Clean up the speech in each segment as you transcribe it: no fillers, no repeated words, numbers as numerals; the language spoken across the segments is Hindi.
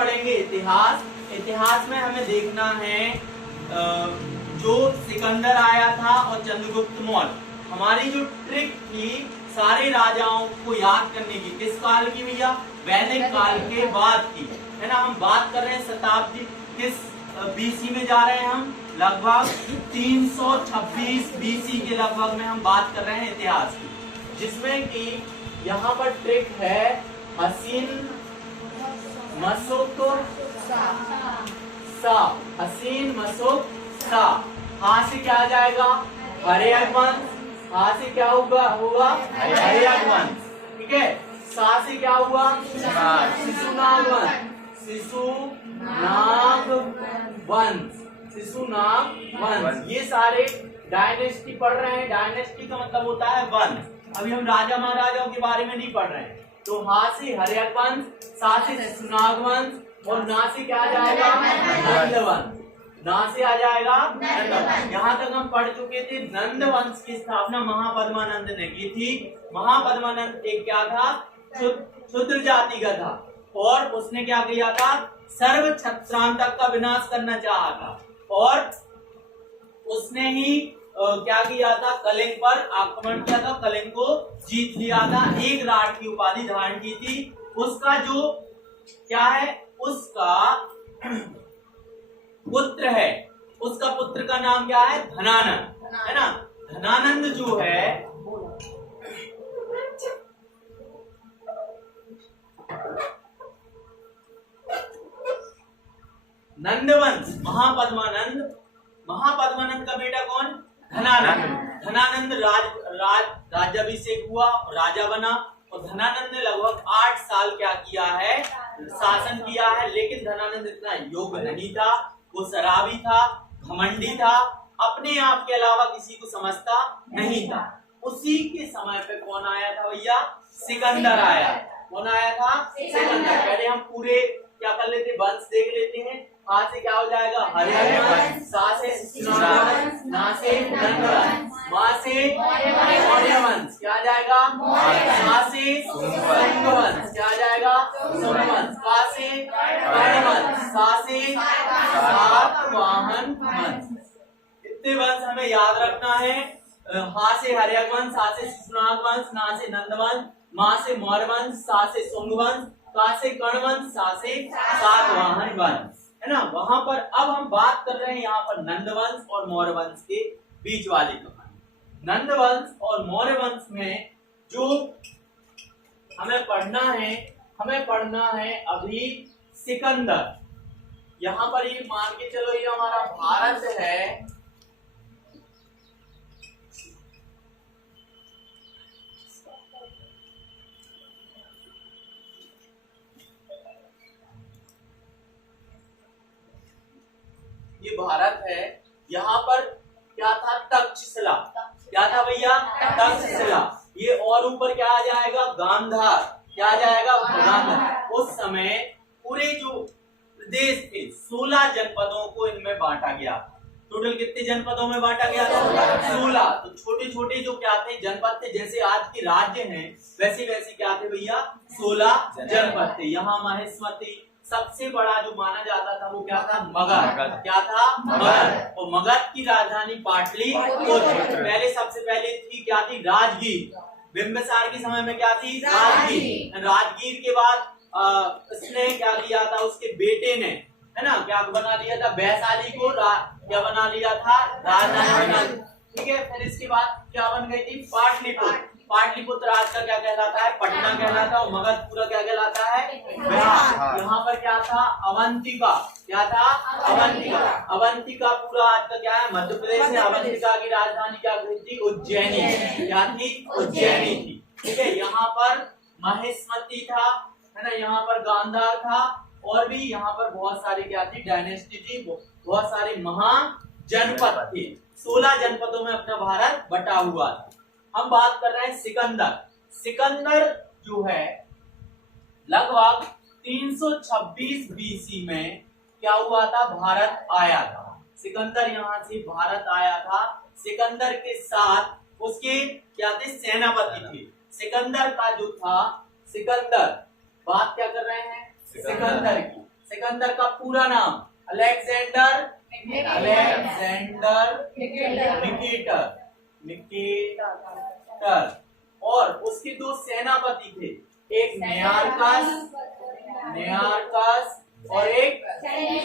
पढ़ेंगे इतिहास। इतिहास में हमें देखना है जो सिकंदर आया था और चंद्रगुप्त मौर्य, हमारी जो ट्रिक थी सारे राजाओं को याद करने की, किस काल की भैया? वैदिक काल के बाद की, है ना। हम बात कर रहे हैं शताब्दी किस बीसी में जा रहे हैं हम, लगभग 326 बीसी के लगभग में हम बात कर रहे हैं इतिहास की, जिसमें कि यहाँ पर ट्रिक है हसीन मसुक सा, हसीन मसुक सा। हा से क्या आ जाएगा? हर्यक वंश। हा से क्या होगा? हर्यक वंश, ठीक है। सा से क्या हुआ? शिशुनाग वंश, शिशुनाग वंश, शिशुनाग वंश। ये सारे डायनेस्टी पढ़ रहे हैं। डायनेस्टी का मतलब होता है वंश। अभी हम राजा महाराजाओं के बारे में नहीं पढ़ रहे हैं। तो हा से हर्यक वंश, सा से शिशुनाग वंश और ना से क्या आ जाएगा? नंद वंश। ना से आ जाएगा नंद। यहाँ तक हम पढ़ चुके थे। नंद वंश की स्थापना महापद्मानंद ने की थी। महापद्मानंद एक क्या था? शूद्र जाति का था और उसने क्या किया था? सर्व क्षत्रांतक का विनाश करना चाहा था और उसने ही क्या किया था? कलिंग पर आक्रमण किया था, कलिंग को जीत लिया था, एक राट की उपाधि धारण की थी। उसका जो क्या है? उसका पुत्र है, उसका पुत्र का नाम क्या है? धनानंद, है ना। धनानंद जो है नंदवंश, महापद्मानंद का बेटा कौन? धनानंद। धनानंद राज्याभिषेक हुआ, राजा बना और धनानंद ने लगभग 8 साल क्या किया है? शासन किया है। लेकिन धनानंद इतना योग्य नहीं था, वो शराबी था, घमंडी था, अपने आप के अलावा किसी को समझता नहीं था। उसी के समय पे कौन आया था भैया? सिकंदर आया। कौन आया था? सिकंदर। पहले हम पूरे क्या कर लेते? वंश देख लेते हैं। हा से क्या हो जाएगा? हर्यक वंश, सा से शिशुनाग वंश, ना से नंद वंश, मा से मौर्य वंश, क्या आ जाएगा? सा से शुंग वंश, क्या आ जाएगा? शुंग वंश, का से कर्ण वंश, सा से सातवाहन वंश। इतने वंश हमें याद रखना है। हा से हर्यक वंश, सा से शिशुनाग वंश, ना से नंद वंश, मा से मौर्य वंश, सा से शुंग वंश, का से कर्ण वंश, सा से सातवाहन वंश, है ना। वहां पर अब हम बात कर रहे हैं यहाँ पर नंद वंश और मौर्य वंश के बीच वाली कहानी। नंद वंश और मौर्य वंश में जो हमें पढ़ना है अभी सिकंदर। यहाँ पर ये मान के चलो ये हमारा भारत है, ये भारत है। यहाँ पर क्या था? तक्षशिला। क्या था भैया? तक्षशिला। ये और ऊपर क्या आ जाएगा? गांधार। क्या आ जाएगा? गांधार। उस समय पूरे जो प्रदेश थे 16 जनपदों को इनमें बांटा गया। टोटल कितने जनपदों में बांटा गया था? 16। तो छोटे छोटे जो क्या थे? जनपद थे। जैसे आज के राज्य हैं वैसे वैसे क्या थे भैया? 16 जनपद थे। यहाँ महेश्वती सबसे बड़ा जो माना जाता था वो क्या था? मगध। क्या था? मगध। और मगध की राजधानी पाटलिपुत्र। पहले सबसे पहले थी क्या थी? राजगीर। बिंबिसार के समय में क्या थी? राजगीर। राजगीर के बाद उसने क्या किया था? उसके बेटे ने, है ना, क्या बना लिया था? वैशाली को क्या बना लिया था? राजधानी बना। ठीक है। फिर इसके बाद क्या बन गई थी? पाटलिपुत्र। पाटलिपुत्र आज का क्या कहलाता है? पटना कहलाता है। और मगध पूरा क्या कहलाता है? बिहार। यहाँ पर क्या था? अवंतिका। क्या था? अवंतिका। अवंतिका पूरा आज का क्या है? मध्य प्रदेश है। अवंतिका की राजधानी क्या थी? उज्जैनी। क्या थी? उज्जैनी थी। ठीक है। यहाँ पर महेश्वती था, है ना, यहाँ पर गांधार था और भी यहाँ पर बहुत सारी क्या थी? डायनेस्टी थी, बहुत सारे महाजनपद थे। 16 जनपदों में अपना भारत बटा हुआ था। हम बात कर रहे हैं सिकंदर। सिकंदर जो है लगभग 326 बीसी में क्या हुआ था? भारत आया था। सिकंदर यहाँ से भारत आया था। सिकंदर के साथ उसके क्या थे? सेनापति थे। सिकंदर का जो था, सिकंदर बात क्या कर रहे हैं? सिकंदर की। सिकंदर का पूरा नाम अलेक्जेंडर निकेटर। और उसके दो सेनापति थे, एक नेयारकस और एक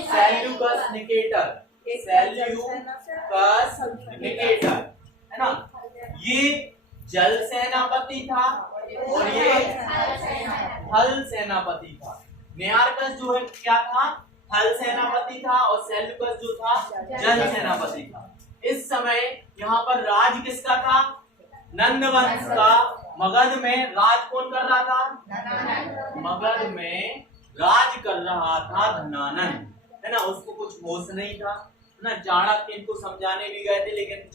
सेल्यूकस निकेटर। है ना। ये जल सेनापति था और ये थल सेनापति था। नेयारकस जो है क्या था, थल सेनापति था, और सेल्यूकस जो था जल सेनापति था। इस समय यहाँ पर राज किसका था, नंद वंश का। मगध में राज कौन कर रहा था, मगध में राज कर रहा था धनानंद, है ना। उसको कुछ होश नहीं था ना। चाणक्य इनको समझाने भी गए थे, लेकिन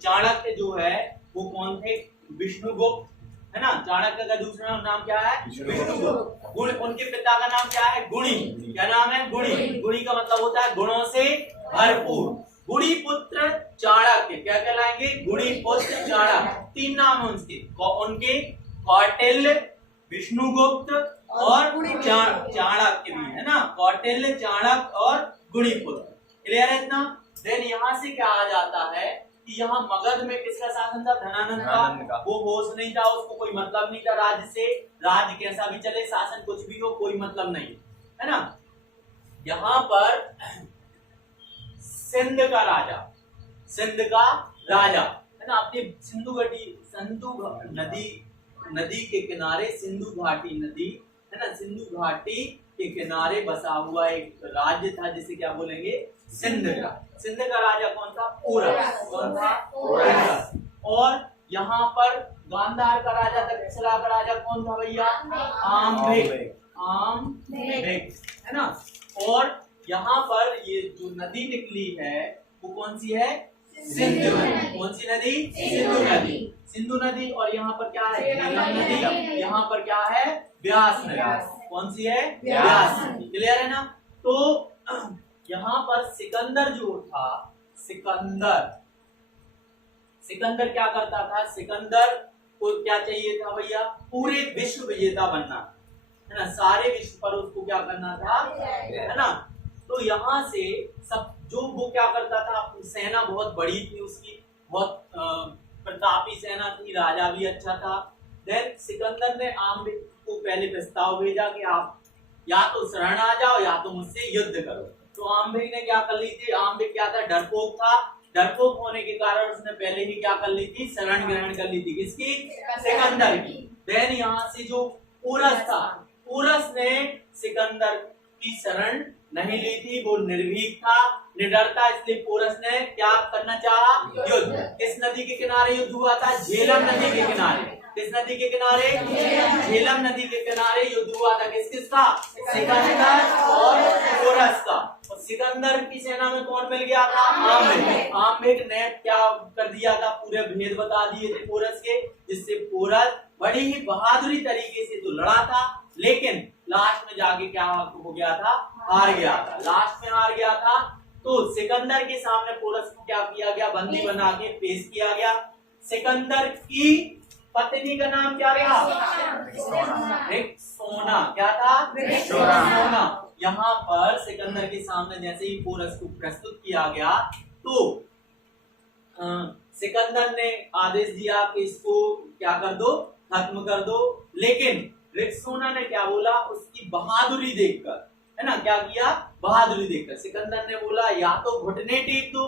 चाणक्य जो है वो कौन थे, विष्णुगुप्त, है ना। चाणक्य का दूसरा नाम क्या है, विष्णुगुप्त। उनके पिता का नाम क्या है, गुणी। क्या नाम है, गुणी। गुणी का मतलब होता है गुणों से भरपूर। गुणी पुत्र चाणक्य क्या कहलाएंगे, गुणी पुत्र चाणक्य। तीन नाम है उनके कौटिल्य, विष्णुगुप्त और चाणक्य भी, है ना। कौटिल्य, चाणक्य और गुणी पुत्र। क्लियर है इतना। देन यहाँ से क्या आ जाता है कि यहाँ मगध में किसका शासन था, धनानंद का। वो होश नहीं था, उसको कोई मतलब नहीं था राज्य से। राज्य कैसा भी चले, शासन कुछ भी हो, कोई मतलब नहीं, है ना। यहाँ पर सिंध का राजा, है ना। अपनी सिंधु नदी के किनारे, सिंधु घाटी नदी, है ना, सिंधु घाटी के किनारे बसा हुआ एक राज्य था, जिसे क्या बोलेंगे, सिंध का राजा कौन था, पूरस। कौन था, पूरस। और यहाँ पर गांधार का राजा, तक्षशिला का राजा कौन था भैया, आम्भिक, है ना। और यहाँ पर ये जो नदी निकली है वो कौन सी है, सिंधु नदी। कौन सी नदी, सिंधु नदी। और यहाँ पर क्या है, झेलम नदी। यहाँ पर क्या है, व्यास नदी। कौन सी है, व्यास नदी। क्लियर है ना। तो यहाँ पर सिकंदर जो था, सिकंदर क्या करता था, सिकंदर को क्या चाहिए था भैया, पूरे विश्व विजेता बनना, है ना। सारे विश्व पर उसको क्या करना था, है ना। तो यहाँ से सब जो वो क्या करता था, सेना बहुत बड़ी थी उसकी, बहुत प्रतापी सेना थी, राजा भी अच्छा था। देन सिकंदर ने आम्बिक को पहले प्रस्ताव भेजा कि आप या तो शरण आ जाओ या तो मुझसे युद्ध करो। तो आम्बिक ने क्या कर ली थी, आम्बिक क्या था, डरपोक था। डरपोक होने के कारण उसने पहले ही क्या कर ली थी, शरण ग्रहण कर ली थी, किसकी, सिकंदर की। देन यहाँ से जो पूरस था, पूरस ने सिकंदर की शरण नहीं ली थी, वो निर्भीक था, निडर था, इसलिए पूरस ने क्या करना चाहा, युद्ध। किस नदी के किनारे युद्ध हुआ था, झेलम नदी के किनारे। किस नदी के किनारे, झेलम नदी के किनारे युद्ध हुआ था। किसका, सिकंदर और पूरस का। और सिकंदर की सेना में कौन मिल गया था, आम्बिक ने क्या कर दिया था, पूरे भेद बता दिए थे पूरस के, जिससे पूरस बड़ी ही बहादुरी तरीके से तो लड़ा था, लेकिन लास्ट में जाके क्या हो गया था, हार गया था। लास्ट में हार गया था। तो सिकंदर के सामने पूरस को क्या किया गया, बंदी बना के पेश किया गया। सिकंदर की पत्नी का नाम क्या था, रिक्सोना। क्या था, रिक्सोना। यहाँ पर सिकंदर के सामने जैसे ही पूरस को प्रस्तुत किया गया, तो सिकंदर ने आदेश दिया कि इसको क्या कर दो, खत्म कर दो। लेकिन रिक्सोना ने क्या बोला, उसकी बहादुरी देखकर, है ना, क्या किया, बहादुरी देखकर सिकंदर ने बोला या तो घुटने टेक दो,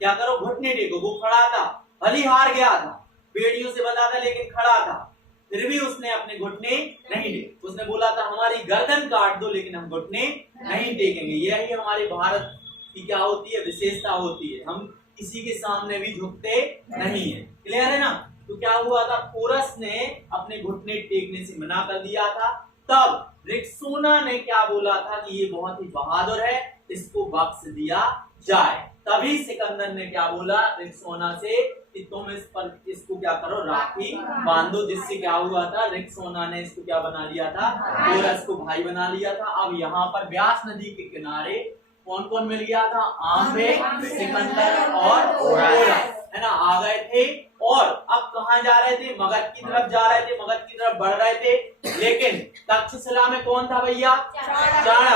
क्या करो, घुटने टेको। वो खड़ा था, भली हार गया था, बेड़ियों से बता था, लेकिन खड़ा था, फिर भी उसने अपने घुटने नहीं टेके। उसने बोला था हमारी गर्दन काट दो, लेकिन हम घुटने नहीं टेकेंगे। यही हमारे भारत की क्या होती है, विशेषता होती है, हम किसी के सामने भी झुकते नहीं है। क्लियर है ना। तो क्या हुआ था, पूरस ने अपने घुटने टेकने से मना कर दिया था। तब रिक्सोना ने क्या बोला था कि ये बहुत ही बहादुर है, इसको बख्श दिया जाए। तभी सिकंदर ने क्या बोला रिक्सोना से कि तुम इस पर इसको क्या करो, राखी बांधो। जिससे क्या हुआ था, रिक्सोना ने इसको क्या बना लिया था, पूरस को भाई बना लिया था। अब यहाँ पर व्यास नदी के किनारे कौन कौन मिल गया था, आम्बिक, सिकंदर और पूरस, है ना, आ गए थे। और अब कहाँ जा रहे थे, मगध की तरफ जा रहे थे, मगध की तरफ बढ़ रहे थे। लेकिन तक्षशिला में कौन था भैया, चाणक्य।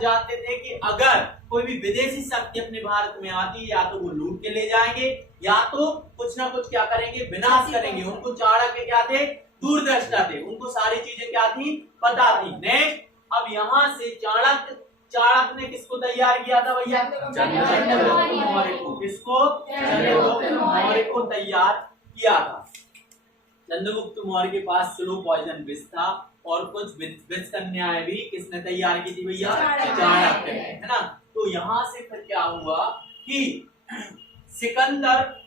जानते थे कि अगर कोई भी विदेशी शक्ति अपने भारत में आती है या तो वो लूट के ले जाएंगे या तो कुछ ना कुछ क्या करेंगे, विनाश करेंगे। उनको चाणक्य क्या थे, दूरदृष्टा थे, उनको सारी चीजें क्या थी, पता थी। नेक्स्ट, अब यहाँ से चाणक्य ने किसको तैयार किया था भैया, चंद्रगुप्त मौर्य को। किसको, चंद्रगुप्त मौर्य को तैयार किया था। चंद्रगुप्त मौर्य के पास स्लो पॉइजन विष था और कुछ विष कन्याएं भी किसने तैयार की थी भैया, चाणक्य ने, है ना। तो यहाँ से फिर क्या हुआ कि सिकंदर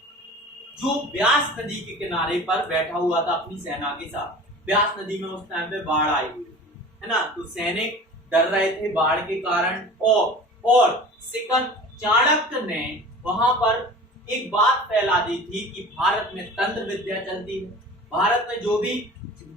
जो व्यास नदी के किनारे पर बैठा हुआ था अपनी सेना के साथ, व्यास नदी में उस टाइम पे बाढ़ आई हुई थी, है ना। तो सैनिक डर रहे थे बाढ़ के कारण और चाणक्य ने वहां पर एक बात फैला दी थी कि भारत में तंत्र विद्या चलती है, भारत में जो भी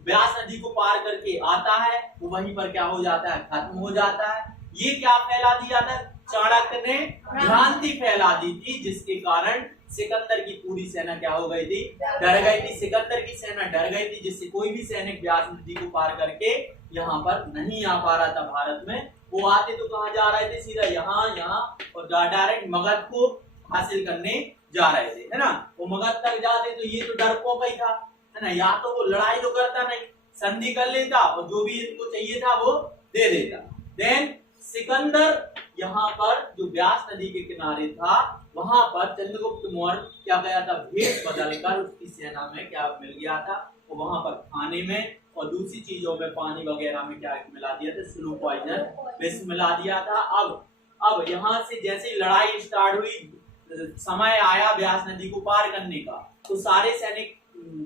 व्यास नदी को पार करके आता है वो वहीं पर क्या हो जाता है, खत्म हो जाता है। ये क्या फैला दिया था, चाणक्य ने भ्रांति फैला दी थी, जिसके कारण सिकंदर की पूरी सेना क्या हो गई थी, डर गई थी। सिकंदर की सेना डर गई थी, जिससे कोई भी सैनिक व्यास नदी को पार करके यहाँ पर नहीं आ पा रहा था भारत में। वो आते तो कहाँ जा रहे थे, सीधा यहाँ और डायरेक्ट मगध को हासिल करने जा रहे थे, है ना। वो मगध तक जाते तो ये तो डरपोक ही था, है ना। या तो वो लड़ाई तो करता नहीं, संधि कर लेता और जो भी इनको चाहिए था वो दे देता। देन सिकंदर यहाँ पर जो व्यास नदी के किनारे था वहां पर चंद्रगुप्त मौर्य क्या गया था, भेष बदलकर उसकी सेना में क्या मिल गया था, वो वहां पर खाने में और दूसरी चीजों में पानी वगैरह में क्या मिला दिया था, स्लो पॉइजन विष मिला दिया था। अब यहाँ से जैसे लड़ाई स्टार्ट हुई, समय आया व्यास नदी को पार करने का, तो सारे सैनिक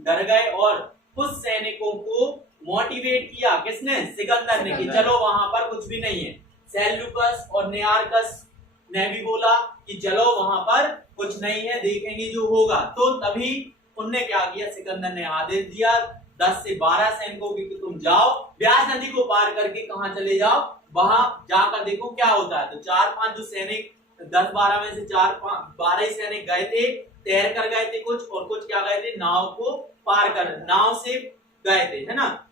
डर गए और कुछ सैनिकों को मोटिवेट किया किसने, सिकंदर ने, कि चलो वहां पर कुछ भी नहीं है। सेल्यूकस और नियार्कस ने भी बोला कि चलो वहां पर कुछ नहीं है, देखेंगे जो होगा। तो तभी उनने क्या किया, सिकंदर ने आदेश दिया 10 से 12 सैनिकों की कि तुम जाओ व्यास नदी को पार करके कहां चले जाओ, वहां जाकर देखो क्या होता है। तो 4-5 जो सैनिक 10-12 में से 4-12 ही सैनिक गए थे, तैर कर गए थे कुछ, और कुछ क्या गए थे, नाव को पार कर, नाव से गए थे, है ना।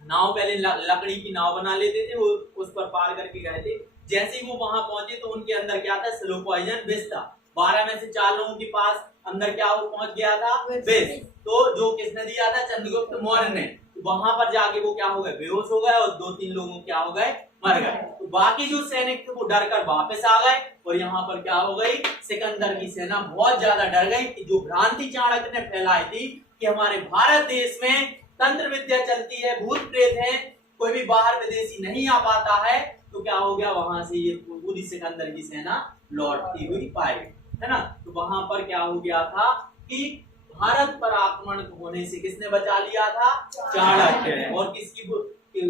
नाव पहले लकड़ी की नाव बना लेते थे, वो उस पर पार करके गए थे। जैसे ही वो वहां पहुंचे तो उनके अंदर क्या था, स्लो पॉइजन विष था। 12 में से 4 लोगों के पास अंदर क्या वो पहुंच गया था, विष। तो जो किसने दिया था, चंद्रगुप्त मौर्य ने। तो वहां पर जाके वो क्या हो गए, बेहोश हो गए और 2-3 लोगों क्या हो गए, मर गए। तो बाकी जो सैनिक थे वो डर कर वापस आ गए और यहाँ पर क्या हो गई, सिकंदर की सेना बहुत ज्यादा डर गई कि जो भ्रांति चाणक्य ने फैलाई थी कि हमारे भारत देश में तंत्र विद्या चलती है, भूत प्रेत है, कोई भी बाहर विदेशी नहीं आ पाता है, तो क्या हो गया, वहां से ये पूरी सिकंदर की सेना लौटती हुई पाई, है ना। तो वहां पर क्या हो गया था कि भारत पर आक्रमण होने से किसने बचा लिया था, चाणक्य ने। और किसकी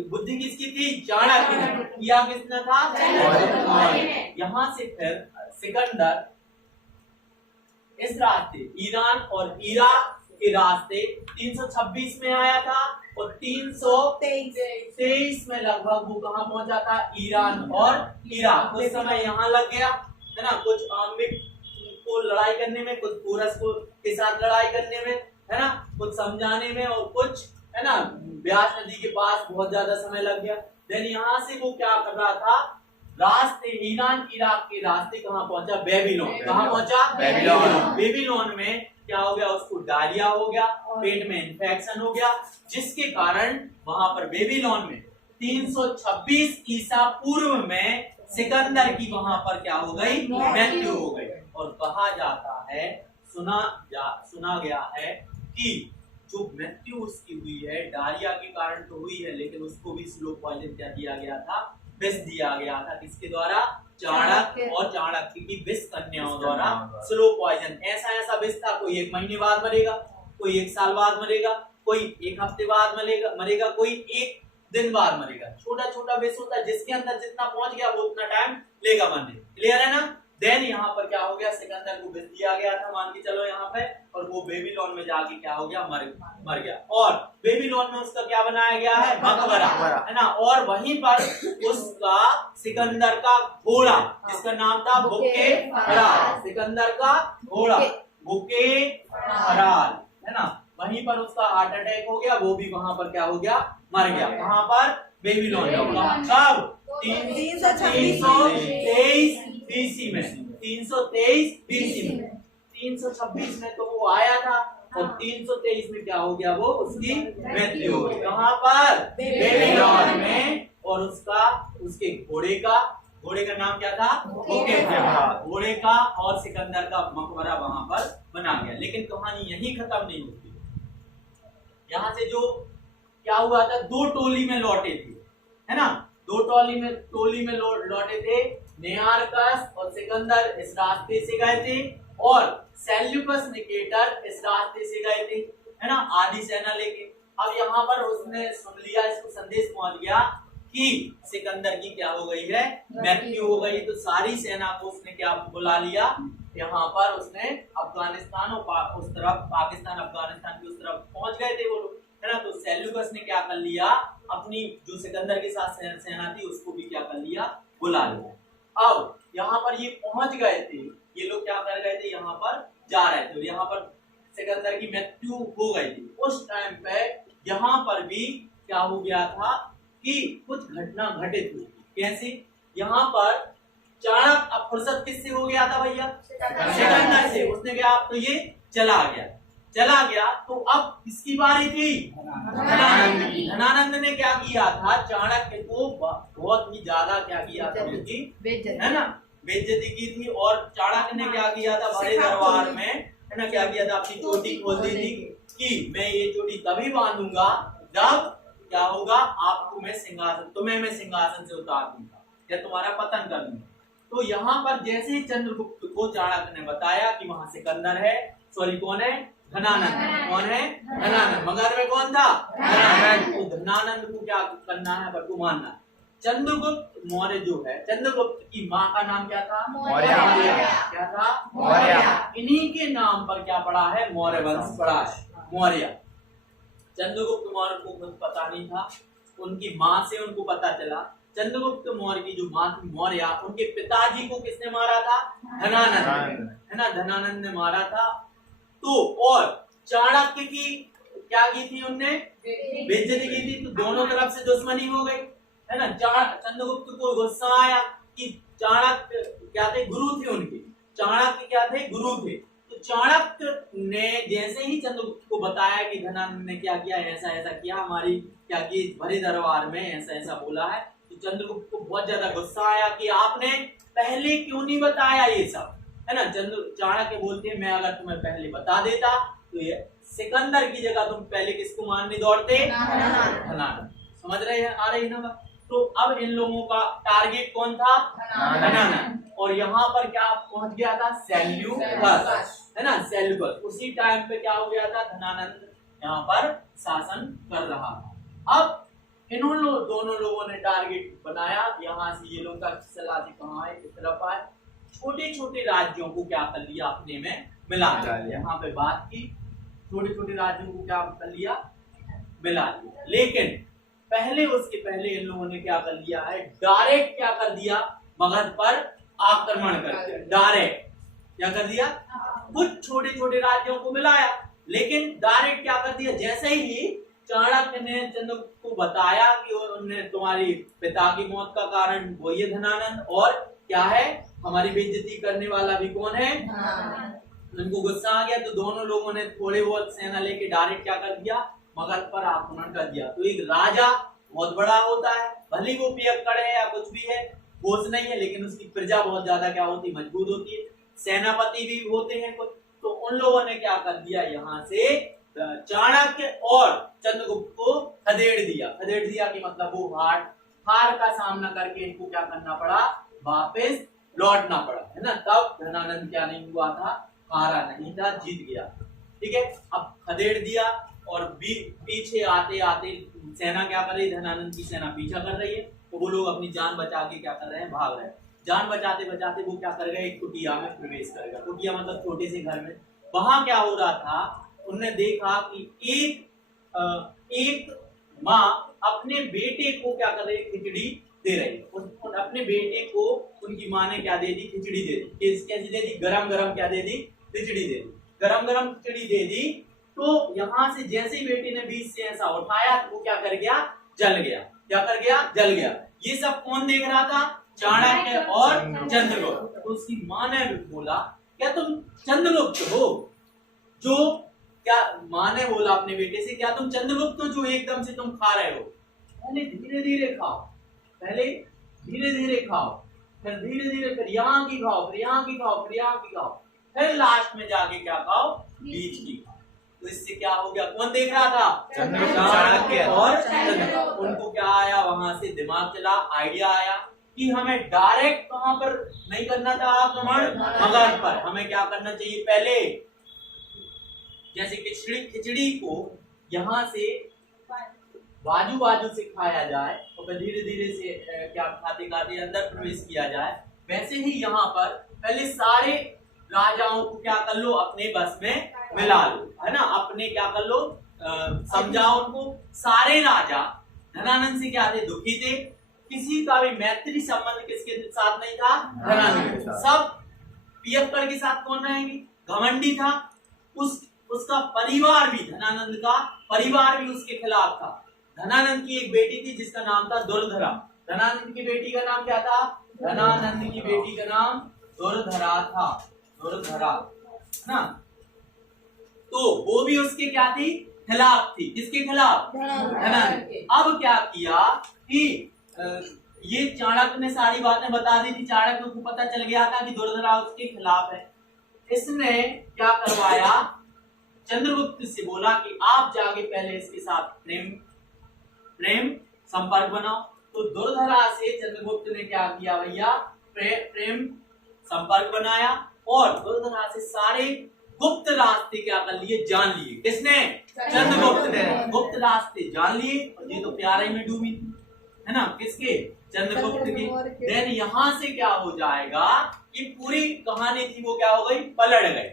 बुद्धि किसकी थी, चाणक्य ने। किया किसने था, यहाँ से फिर सिकंदर इस रास्ते ईरान और इराक के रास्ते 326 में आया था और 323 में लगभग वो कहां पहुंचा था, ईरान और इराक। कुछ समय यहाँ लग गया, है ना, कुछ आम्बिक को लड़ाई करने में, कुछ पोरस को के साथ लड़ाई करने में, है ना, कुछ समझाने में, और कुछ, है ना, व्यास नदी के पास बहुत ज्यादा समय लग गया। देन यहाँ से वो क्या कर रहा था, रास्ते ईरान इराक के रास्ते कहाँ पहुंचा, बेबीलोन। कहाँ पहुंचा, बेबीलोन। बेबीलोन में क्या हो गया, उसको डायरिया हो गया, पेट में इन्फेक्शन हो गया, जिसके कारण वहां पर बेबीलोन में 326 ईसा पूर्व में सिकंदर की वहां पर क्या हो गई, मृत्यु हो गई। और कहा जाता है, सुना गया है कि जो मृत्यु उसकी हुई है डायरिया के कारण तो हुई है, लेकिन उसको भी स्लो पॉइजन क्या दिया गया था, विष दिया गया था। किसके द्वारा, चाणक्य और चाणक्य की विष कन्याओं द्वारा स्लो पॉइजन। ऐसा विष था, कोई 1 महीने बाद मरेगा, कोई 1 साल बाद मरेगा, कोई 1 हफ्ते बाद मरेगा, कोई 1 दिन बाद मरेगा। छोटा छोटा विष होता है, जिसके अंदर जितना पहुंच गया वो उतना टाइम लेगा मरने। क्लियर है ना। देन यहाँ पर क्या हो गया, सिकंदर को विष दिया गया था, मान के चलो यहाँ पे, और वो बेबीलोन में जाके क्या हो गया, मर गया। और बेबीलोन में उसका क्या बनाया गया है, मकबरा, है ना। और वहीं पर उसका सिकंदर का घोड़ा, जिसका नाम था बुक्के-फराल, सिकंदर का घोड़ा बुक्के-फराल, है ना, वहीं पर उसका हार्ट अटैक हो गया, वो भी वहां पर क्या हो गया, मर गया। कहां पर, बेबीलोन। कब, 323 BC में, 323 BC में, 326 में तो वो आया था और 323 में क्या हो गया, वो उसकी मृत्यु हो गई। कहाँ पर? बेबीलोन में। और उसके घोड़े का नाम क्या था? घोड़े का और सिकंदर का मकबरा वहां पर बना गया। लेकिन कहानी यहीं खत्म नहीं होती। यहाँ से जो क्या हुआ था, 2 टोली में लौटे थे, है ना, 2 टोली में लौटे थे। नेआरकस और सिकंदर इस रास्ते से गए थे और सेल्यूकस निकेटर इस रास्ते से गए थे, है ना, आधी सेना लेके। अब यहाँ पर उसने सुन लिया, इसको संदेश पहुंच गया कि सिकंदर की क्या हो गई है, मृत्यु हो गई। तो सारी सेना को उसने क्या बुला लिया, यहाँ पर उसने अफगानिस्तान और उस तरफ पाकिस्तान अफगानिस्तान की उस तरफ पहुंच गए थे वो लोग, है ना। तो सेल्यूकस ने क्या कर लिया, अपनी जो सिकंदर के साथ सेना थी उसको भी क्या कर लिया, बुला लिया। अब यहाँ पर ये पहुंच गए थे, ये लोग क्या कर गए थे, यहाँ पर जा रहे थे, यहाँ पर सिकंदर की मृत्यु हो गई थी। उस टाइम पे यहाँ पर भी क्या हो गया था कि कुछ घटना घटित हुई। कैसे? यहाँ पर चाणक्य अब फुर्सत किससे हो गया था भैया? सिकंदर से। उसने क्या, तो ये चला गया। तो अब किसकी बारी थी? धनानंद की। धनानंद ने क्या किया था, चाणक्य को बहुत ही ज्यादा क्या किया था, उनकी, है ना, बेइज्जती की थी। और चाणक्य ने क्या किया था, बड़े दरबार में, है ना, क्या किया था, अपनी चोटी खोल दी थी कि मैं ये चोटी तभी बांधूंगा जब क्या होगा, आपको मैं सिंहासन से उतार दूंगा या तुम्हारा पतन कर दूंगा। तो यहाँ पर जैसे ही चंद्रगुप्त को चाणक्य ने बताया कि वहां सिकंदर है, सॉरी कौन है, धनानंद। कौन है? धनानंद। मगध में कौन था? धनानंद। तो धनानंद को क्या करना है, बल्कि मानना है। चंद्रगुप्त मौर्य जो है, चंद्रगुप्त की माँ का नाम क्या था? मौर्य। क्या था? मौर्य। इन्हीं के नाम पर क्या पड़ा है, मौर्य वंश पड़ा है, मौर्य। चंद्रगुप्त मौर्य को कुछ पता नहीं था, उनकी माँ से उनको पता चला। चंद्रगुप्त मौर्य की जो माँ थी मौर्य, उनके पिताजी को किसने मारा था? धनानंद, है ना, धनानंद ने मारा था। तो और चाणक्य की क्या की थी, उनने बेइज्जती की थी। तो दोनों तरफ से दुश्मनी हो गई, है ना। चंद्रगुप्त को गुस्सा आया कि चाणक्य क्या थे, गुरु थे उनके, चाणक्य क्या थे, गुरु थे। तो चाणक्य ने जैसे ही चंद्रगुप्त को बताया कि धनानंद ने क्या किया, ऐसा ऐसा किया, हमारी क्या की भरे दरबार में ऐसा ऐसा बोला है, तो चंद्रगुप्त को बहुत ज्यादा गुस्सा आया कि आपने पहले क्यों नहीं बताया ये सब, है ना। चाणक्य बोलते हैं, मैं अगर तुम्हें पहले बता देता तो ये सिकंदर की जगह तुम पहले किसको मानने दौड़ते? धनानंद। समझ रहे हैं, आ रही ना बात? तो अब इन लोगों का टारगेट कौन था? धनानंद। और यहाँ पर क्या पहुंच गया था, सेल्यूकस, है ना, सेल्यूकस। उसी टाइम पे क्या हो गया था, धनानंद यहाँ पर शासन कर रहा था। अब दोनों लोगों ने टारगेट बनाया, यहाँ से ये लोग का सलाह कहाँ है, किस तरफ आए, छोटे छोटे राज्यों को क्या कर लिया, अपने में मिला लिया। यहाँ पे बात की, छोटे छोटे राज्यों को क्या कर लिया, मिला लिया। लेकिन उसके पहले इन लोगों ने क्या कर लिया है, डायरेक्ट क्या कर दिया, मगध पर आक्रमण कर दिया। डायरेक्ट क्या कर दिया, कुछ छोटे छोटे राज्यों को मिलाया, लेकिन डायरेक्ट क्या कर दिया, जैसे ही चाणक्य ने चंद्रगुप्त को बताया कि उन्होंने तुम्हारी पिता की मौत का कारण वही है धनानंद, और क्या है, हमारी बेइज्जती करने वाला भी कौन है, उनको गुस्सा आ गया। तो दोनों लोगों ने थोड़े बहुत सेना लेके डायरेक्ट क्या कर दिया, मगध पर आक्रमण कर दिया। तो एक राजा बहुत बड़ा होता है, भले वो पियक्कड़ है या कुछ भी है, बोझ नहीं है, लेकिन उसकी प्रजा बहुत ज्यादा क्या होती, मजबूत होती है, सेनापति भी होते हैं कुछ। तो उन लोगों ने क्या कर दिया, यहाँ से चाणक्य और चंद्रगुप्त को खदेड़ दिया कि मतलब वो हार का सामना करके इनको क्या करना पड़ा, वापस लौटना पड़ा, है ना। तब धनानंद क्या नहीं हुआ था, हारा नहीं था, जीत गया। ठीक है, अब खदेड़ दिया और पीछे आते आते सेना क्या कर रही, धनानंद की सेना पीछा कर रही है। तो वो लोग अपनी जान बचा के क्या कर रहे हैं, भाग रहे हैं। जान बचाते बचाते वो क्या कर गए, एक कुटिया में प्रवेश कर गए। कुटिया मतलब छोटे से घर में। वहां क्या हो रहा था, उन्होंने देखा कि एक माँ अपने बेटे को क्या कर रही है, खिचड़ी दे रही है। अपने बेटे को उनकी माँ ने क्या दे दी, खिचड़ी दे दी। कैसी दे दी, गरम गरम क्या दे दी, खिचड़ी दे दी, गरम गरम खिचड़ी दे दी। तो यहाँ से जैसे ही बेटे ने बीच से ऐसा उठाया तो वो क्या कर गया, जल गया। क्या कर गया, जल गया। ये सब कौन देख रहा था? चाणक्य और चंद्रगुप्त। तो उसकी माँ ने बोला क्या तुम चंद्रगुप्त हो जो, क्या माँ ने बोला अपने बेटे से, क्या तुम चंद्रगुप्त हो जो एकदम से तुम खा रहे हो? पहले धीरे धीरे खाओ, पहले धीरे धीरे खाओ, फिर धीरे धीरे, फिर यहाँ की खाओ, फिर यहाँ की खाओ, फिर यहाँ की खाओ, फिर लास्ट में जाके क्या खाओ? बीज की खाओ। तो इससे क्या हो गया? कौन देख रहा था? चाणक्य और चंद्रगुप्त। उनको क्या आया वहां से? दिमाग चला, आइडिया आया कि हमें डायरेक्ट कहां पर नहीं करना था आक्रमण? मगध पर। हमें क्या करना चाहिए? पहले जैसे खिचड़ी को यहाँ से बाजू बाजू से खाया जाए और फिर धीरे धीरे से क्या खाते खाते अंदर प्रवेश किया जाए, वैसे ही यहाँ पर पहले सारे राजाओं को क्या कर लो? अपने बस में मिला लो, है ना? अपने क्या कर लो? समझाओ उनको। सारे राजा धनानंद से क्या थे? दुखी थे। किसी का भी मैत्री संबंध किसके साथ नहीं था? धनानंद। सब पियक्कड़ के साथ कौन रहेंगे? घमंडी था। उसका परिवार भी, धनानंद का परिवार भी उसके खिलाफ था। धनानंद की एक बेटी थी जिसका नाम था दुर्धरा। धनानंद की बेटी का नाम क्या था? धनानंद की बेटी का नाम दुर्धरा था। दुर्धरा, है ना? तो वो भी उसके क्या थी? खिलाफ थी। किसके खिलाफ? धनानंद। अब क्या किया कि ये चाणक्य ने सारी बातें बता दी थी। चाणक्य को पता चल गया था कि दुर्धरा उसके खिलाफ है। इसने क्या करवाया? चंद्रगुप्त से बोला कि आप जाके पहले इसके साथ प्रेम संपर्क बनाओ। तो दुर्धरा से चंद्रगुप्त ने क्या किया भैया? प्रेम संपर्क बनाया और दुर्धरा से सारे गुप्त रास्ते क्या कर लिए? जान लिए। किसने? चंद्रगुप्त ने गुप्त रास्ते जान लिए। और ये तो प्यारे में डूबी थी, है ना? किसके? चंद्रगुप्त की। देन यहाँ से क्या हो जाएगा कि पूरी कहानी थी वो क्या हो गई? पलट गए।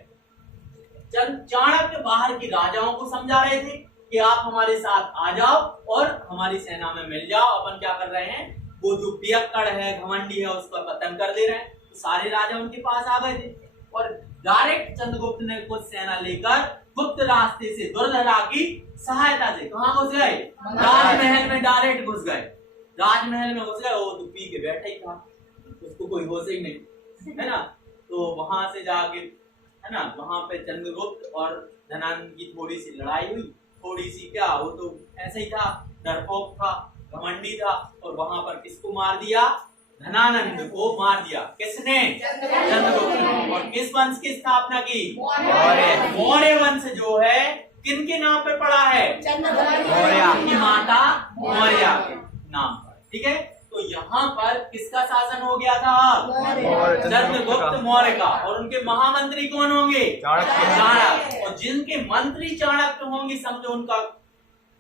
चाणक्य बाहर के राजाओं को समझा रहे थे कि आप हमारे साथ आ जाओ और हमारी सेना में मिल जाओ। अपन क्या कर रहे हैं? वो जो पियक्कड़ है, घमंडी है, उसका पतन कर दे रहे हैं। तो सारे राजा उनके पास आ गए थे और डायरेक्ट चंद्रगुप्त ने कुछ सेना लेकर गुप्त रास्ते से दुर्धरा की सहायता से कहाँ घुस गए? राजमहल में डायरेक्ट घुस गए। राजमहल में घुस गए। वो तो पी के बैठा ही था, उसको कोई होश ही नहीं, है ना? तो वहां से जाके, है ना, वहां पे चंद्रगुप्त और धनानंद की थोड़ी सी लड़ाई हुई। थोड़ी सी क्या, वो तो ऐसे ही था, डरपोक था, घमंडी था। और वहां पर किसको मार दिया? धनानंद को मार दिया। किसने? चंद्रगुप्त ने। और किस वंश की स्थापना की? मौर्य वंश जो है किनके नाम पे पड़ा है? मौर्य की माता मौर्य के नाम पर। ठीक है, तो यहाँ पर किसका शासन हो गया था? चंद्रगुप्त मौर्य का। और उनके महामंत्री कौन होंगे? चाणक्य। और जिनके मंत्री चाणक्य होंगे, समझो उनका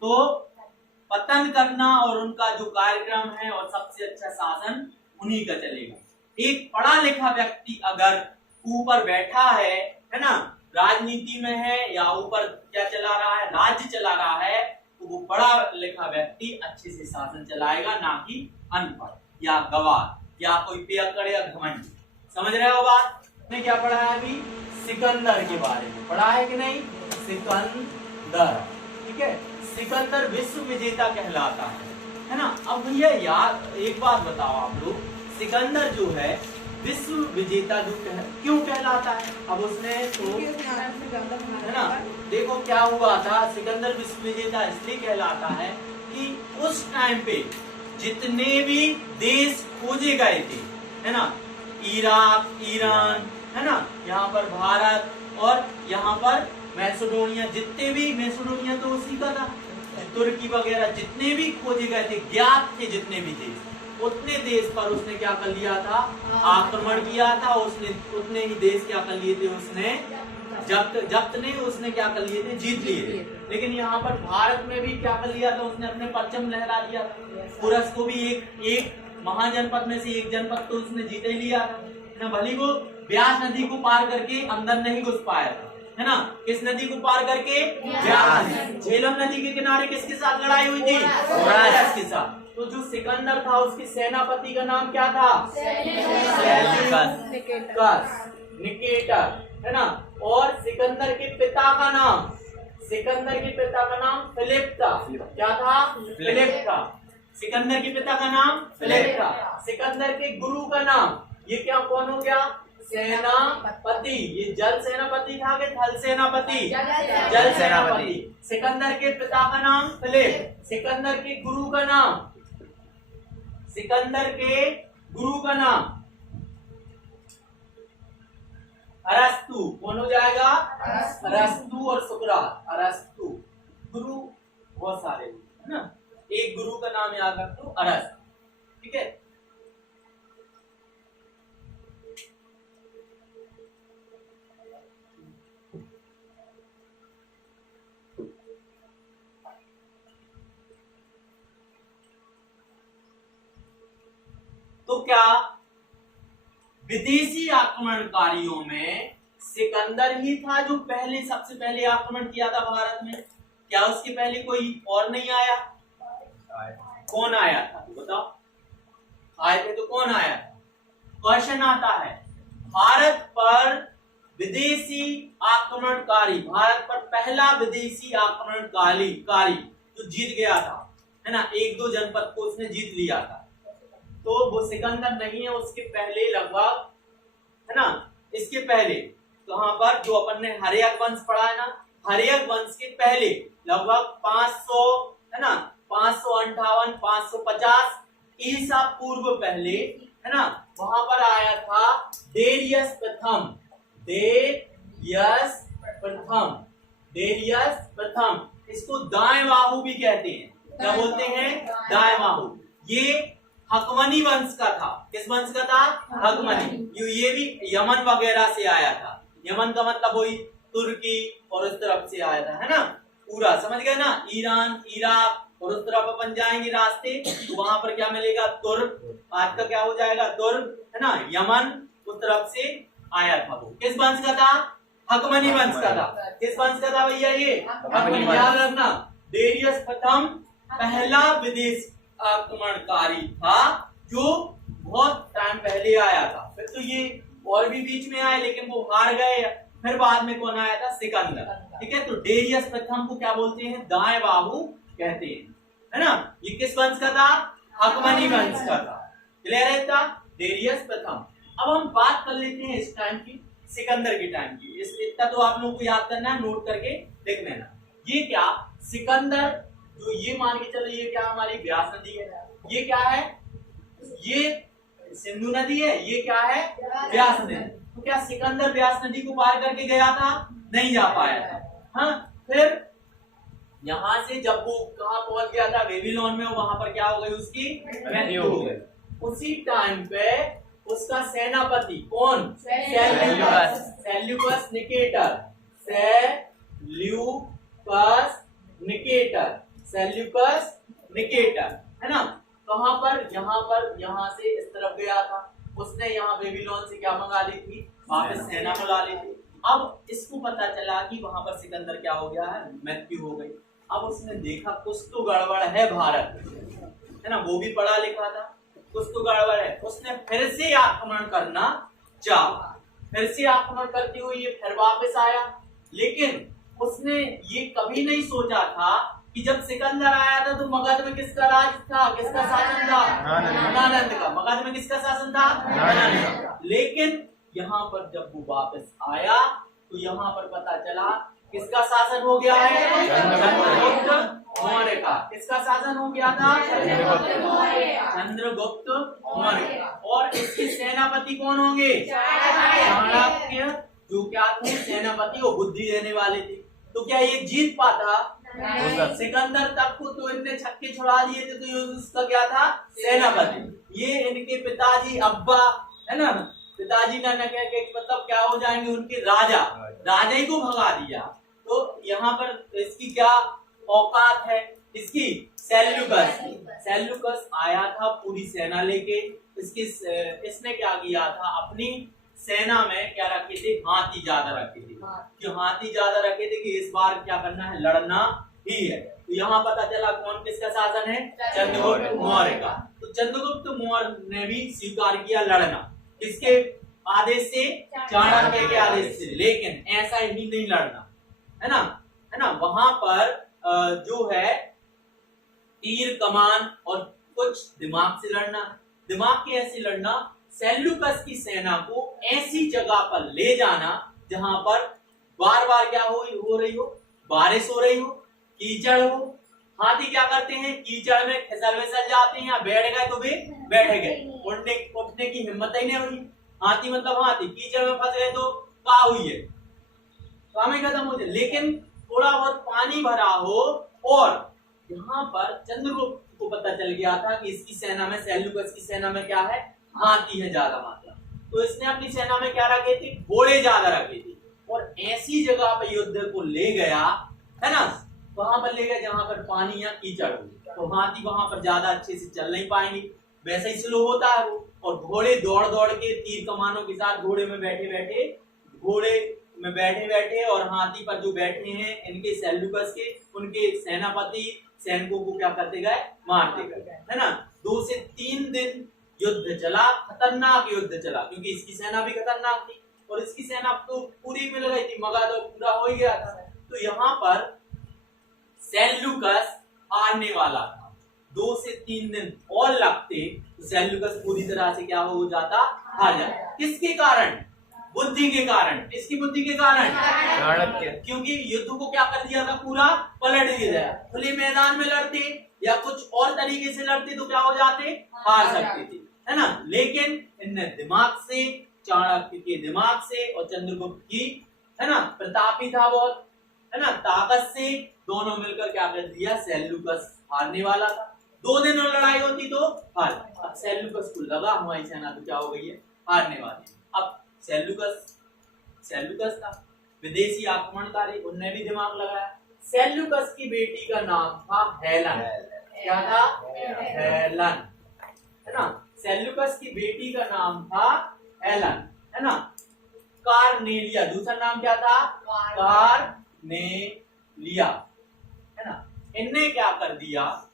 तो पतन करना और उनका जो कार्यक्रम है और सबसे अच्छा शासन उन्हीं का चलेगा। एक पढ़ा लिखा व्यक्ति अगर ऊपर बैठा है ना, राजनीति में है या ऊपर क्या चला रहा है? राज्य चला रहा है, तो वो पढ़ा लिखा व्यक्ति अच्छे से शासन चलाएगा, ना कि अनपढ़ या गवार या कोई पियक्कड़ या घमंडी। समझ रहे हो बात? ने क्या पढ़ा है अभी? सिकंदर के बारे में पढ़ा है कि नहीं? सिकंदर, ठीक है। सिकंदर विश्व विजेता कहलाता है ना। अब भैया यार एक बात बताओ आप लोग, सिकंदर जो है विश्व विजेता जो क्यों कहलाता है? अब उसने तो, है ना, देखो क्या हुआ था। सिकंदर विश्व विजेता इसलिए कहलाता है कि उस टाइम पे जितने भी देश खोजे गए थे, है ना, इराक, ईरान, है ना, यहाँ पर भारत और यहाँ पर मैसेडोनिया, जितने भी, मैसेडोनिया तो उसी का था, तुर्की वगैरह जितने भी खोजे गए थे, ज्ञात थे जितने भी देश, उतने देश पर उसने क्या कर लिया था? आक्रमण किया था। उसने उतने ही देश क्या कर लिए थे? उसने जब्त नहीं, उसने क्या कर लिए थे? जीत लिए थे। लेकिन यहाँ पर भारत में भी क्या कर लिया था? उसने अपने परचम लहरा दिया था। पुरस को भी एक महाजनपद में से एक जनपद तो उसने जीत ही लिया था ना। भली वो ब्यास नदी को पार करके अंदर नहीं घुस पाया था, है ना। किस नदी को पार करके? ब्यास नदी। झेलम नदी के किनारे किसके साथ लड़ाई हुई थी? पोरस के साथ। तो जो सिकंदर था उसके सेनापति का नाम क्या था? निकेटर, है ना। और सिकंदर के पिता का नाम, फिलिप था। क्या था? फिलिप था। सिकंदर के पिता का नाम फिलिप था। सिकंदर के गुरु का नाम, ये क्या कौन हो गया? सेनापति। ये जल सेनापति था कि थल सेनापति? जल सेनापति। सिकंदर के पिता का नाम फिलिप। सिकंदर के गुरु का नाम, सिकंदर के गुरु का नाम अरस्तु। कौन हो जाएगा? अरस्तु और सुकरात। अरस्तु गुरु बहुत सारे है ना, एक गुरु का नाम याद रख दो, अरस्तु। ठीक है, तो क्या विदेशी आक्रमणकारियों में सिकंदर ही था जो पहले सबसे पहले आक्रमण किया था भारत में? क्या उसके पहले कोई और नहीं आया? कौन आया था बताओ? आए थे तो कौन आया था? क्वेश्चन आता है, भारत पर विदेशी आक्रमणकारी, भारत पर पहला विदेशी आक्रमणकारी जो जीत गया था, है ना, एक दो जनपद को उसने जीत लिया था, तो वो सिकंदर नहीं है, उसके पहले लगभग, है ना, इसके पहले कहां पर जो अपन ने हर्यक वंश पढ़ा है ना, हर्यक वंश के पहले लगभग 500, है ना, 558 550 ईसा पूर्व पहले, है ना, वहां पर आया था डेरियस प्रथम। डेरियस प्रथम, डेरियस प्रथम, इसको दाएं बाहु भी कहते हैं। क्या बोलते हैं? दाएं बाहु। ये हकमनी वंश का था। किस वंश का था? हकमनी। ये भी यमन वगैरह से आया था। यमन का मतलब वही तुर्की और उस तरफ से आया था, है ना, पूरा समझ गए ना, ईरान, इराक और उस तरफ अपन जाएंगे रास्ते तो वहां पर क्या मिलेगा? तुर्क। आज का क्या हो जाएगा? तुर्क, है ना, यमन, उस तरफ से आया था। वो किस वंश का था? हकमनी वंश का था। किस वंश का था भैया? ये हकमनी। याद रखना, डेरियस प्रथम पहला विदेश आक्रमणकारी था जो बहुत टाइम पहले आया था। फिर तो ये और भी बीच में आए लेकिन वो हार गए। फिर बाद में कौन आया था? सिकंदर। ठीक है, तो डेरियस प्रथम को क्या बोलते हैं? दाएं बाहु कहते हैं, है ना। ये किस वंश का था? हकमनी वंश का था। क्लियर है था? डेरियस प्रथम। अब हम बात कर लेते हैं इस टाइम की, सिकंदर के टाइम की। इतना तो आप लोगों को याद करना है, नोट करके लिख लेना। ये क्या सिकंदर, जो ये मान के चलो, ये क्या हमारी व्यास नदी है, ये क्या है? ये सिंधु नदी है, ये क्या है? व्यास नदी। तो क्या सिकंदर व्यास नदी को पार करके गया था? नहीं जा पाया था। हाँ, फिर यहां से जब वो कहां पहुंच गया था? बेबीलोन में। वहां पर क्या हो गई? उसकी मृत्यु हो गई। उसी टाइम पे उसका सेनापति कौन? Seleucus. Seleucus Nicator. Seleucus Nicator. Seleucus Nicator, है ना। कहां पर? यहां से इस तरफ गया था। उसने यहाँ बेबीलोन से क्या मंगा ली थी? वापस सेना मंगा ली थी। अब इसको पता चला कि वहां पर सिकंदर क्या हो गया है? मृत्यु हो गई। अब उसने देखा कुछ तो गड़बड़ है भारत, है ना, वो भी पढ़ा लिखा था, कुछ तो गड़बड़ है। उसने फिर से आक्रमण करना चाहा। फिर से आक्रमण करते हुए ये फिर वापस आया, लेकिन उसने ये कभी नहीं सोचा था कि जब सिकंदर आया था तो मगध में किसका राज था? किसका शासन था? नालंदा का। मगध में किसका शासन था? नालंदा का। लेकिन यहाँ पर जब वो वापस आया तो यहाँ पर पता चला किसका शासन हो गया है? चंद्रगुप्त मौर्य का। किसका शासन हो गया था? चंद्रगुप्त मौर्य। और इसके सेनापति कौन होंगे? चाणक्य, जो क्या थे? सेनापति और बुद्धि देने वाले थे। तो क्या ये जीत पाता? सिकंदर तक को तो इतने छक्के छुड़ा दिए थे, तो ये उसका क्या था? सेनापति। ये इनके पिताजी अब्बा, है ना, पिताजी ना क्या मतलब क्या हो जाएंगे? उनके राजा, राजा ही को भगा दिया। तो यहाँ पर इसकी क्या औकात है? इसकी सेल्यूकस। सेल्यूकस आया था पूरी सेना लेके। इसने क्या किया था? अपनी सेना में क्या रखे थे? हाथी ज्यादा रखे थे। जो हाथी ज्यादा रखे थे कि इस बार क्या करना है? लड़ना ही है। तो यहाँ पता चला कौन किसका शासन है? चंद्रगुप्त मौर्य का। तो चंद्रगुप्त मौर्य ने भी स्वीकार किया लड़ना। किसके आदेश से? चाणक्य के आदेश से। लेकिन ऐसा ही नहीं लड़ना, है ना, है ना। वहां पर जो है तीर कमान और कुछ दिमाग से लड़ना, दिमाग के ऐसे लड़ना, सेल्यूकस की सेना को ऐसी जगह पर ले जाना जहां पर बार बार क्या हो रही हो, बारिश हो रही हो, कीचड़ हो। हाथी क्या करते हैं, कीचड़ में फिसल फिसल जाते हैं, या बैठ गए तो भी बैठ गए, उठने की हिम्मत ही नहीं हुई। हाथी मतलब हाथी, कीचड़ में फंस गए तो क्या हुई है, काम ही खत्म हो जाए। लेकिन थोड़ा बहुत पानी भरा हो, और यहाँ पर चंद्रगुप्त को पता चल गया था कि इसकी सेना में, सेल्यूकस की सेना में क्या है, हाथी है ज्यादा मात्रा, तो इसने अपनी सेना में क्या रखे थे, घोड़े ज्यादा रखे थे, और ऐसी जगह पर युद्ध को ले गया है ना, वहां पर ले गया जहां पर पानी या कीचड़ हो, तो हाथी वहां पर ज्यादा अच्छे से चल नहीं पाएंगे, वैसे ही स्लो होता है वो। और घोड़े दौड़ दौड़ के तीर कमानों के साथ घोड़े में बैठे बैठे और हाथी पर जो बैठे हैं इनके सेल्यूकस के, उनके सेनापति सैनिकों को क्या करते गए, मारते गए, है ना। 2 से 3 दिन युद्ध चला, खतरनाक युद्ध चला, क्योंकि इसकी सेना भी खतरनाक थी और इसकी सेना तो पूरी मिल गई थी, मगध तो पूरा हो ही गया था। तो यहाँ पर सेल्यूकस हारने वाला था। 2 से 3 दिन और लगते तो सेल्यूकस पूरी तरह से क्या हो जाता, हार जाता। किसके कारण, बुद्धि के कारण। किसकी बुद्धि के कारण, क्योंकि युद्ध को क्या कर दिया था, पूरा पलट दिया था। खुले मैदान में लड़ते या कुछ और तरीके से लड़ते तो क्या हो जाते, हार सकते थे, है ना। लेकिन इनने दिमाग से, चाणक्य के दिमाग से और चंद्रगुप्त की, है ना, प्रतापी था बहुत, है ना, ताकत से दोनों मिलकर क्या कर दिया, सेल्यूकस हारने वाला था। 2 दिन और लड़ाई होती तो हार। अब सेल्यूकस को लगा हमारी सेना तो क्या हो गई है, हारने वाली। अब सेल्यूकस था विदेशी आक्रमणकारी, उनने भी दिमाग लगाया। सेल्यूकस की बेटी का नाम था हेलन। क्या था, हेलन, है ना। सेल्यूकस की बेटी का नाम था हेलन, है ना। कार्नेलिया, दूसरा नाम क्या था, कार्नेलिया, है ना। इनने क्या कर दिया,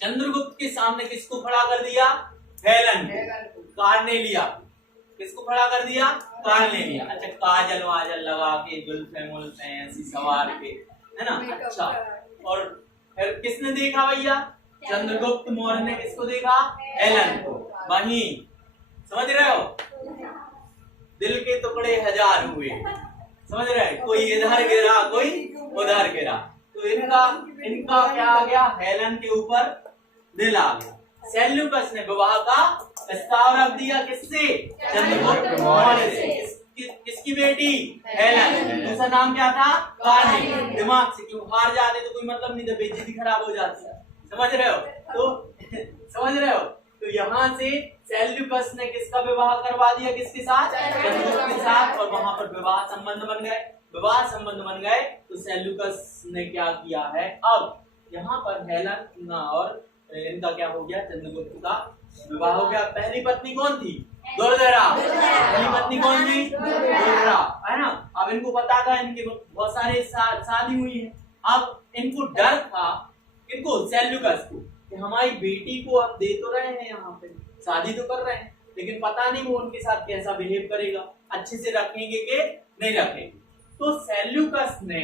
चंद्रगुप्त के सामने किसको खड़ा कर दिया, हेलन को, कार्नेलिया। किसको खड़ा कर दिया, कार्नेलिया। अच्छा, काजल वाजल लगा के, जुल्फे ऐसी सवार के, है ना। अच्छा, और फिर किसने देखा भैया, चंद्रगुप्त मौर्य ने किसको देखा, हेलन को। वहीं समझ रहे हो, दिल के टुकड़े 1000 हुए, समझ रहे, कोई इधर गिरा कोई उधर गिरा, तो इनका क्या आ गया, हेलन के ऊपर दिल आ गया। सेल्यूकस ने विवाह का प्रस्ताव रख दिया, किससे, चंद्रगुप्त मौर्य से। किसकी बेटी, हेलन। दूसरा नाम क्या था, कार्नेलिया। दिमाग से, क्यों हार जाते तो कोई मतलब नहीं था, बेइज्जती खराब हो जाती है, समझ रहे हो। तो समझ रहे हो, तो यहाँ से सेल्यूकस ने किसका विवाह करवा दिया, किसके साथ, चंद्रगुप्त के साथ, और वहां पर विवाह संबंध बन गए। तो सेल्यूकस ने क्या किया है, अब यहाँ पर हेलन और इनका क्या हो गया, चंद्रगुप्त का विवाह हो गया। पहली पत्नी कौन थी, दुर्धरा। पहली पत्नी कौन थी, दुर्धरा, है ना। अब इनको पता था, इनके बहुत सारे शादी हुई है। अब इनको डर था, इनको सेल्यूकस को, कि हमारी बेटी को हम दे तो रहे हैं, यहाँ पे शादी तो कर रहे हैं, लेकिन पता नहीं वो उनके साथ कैसा बिहेव करेगा, अच्छे से रखेंगे कि नहीं रखेंगे। तो सेल्यूकस ने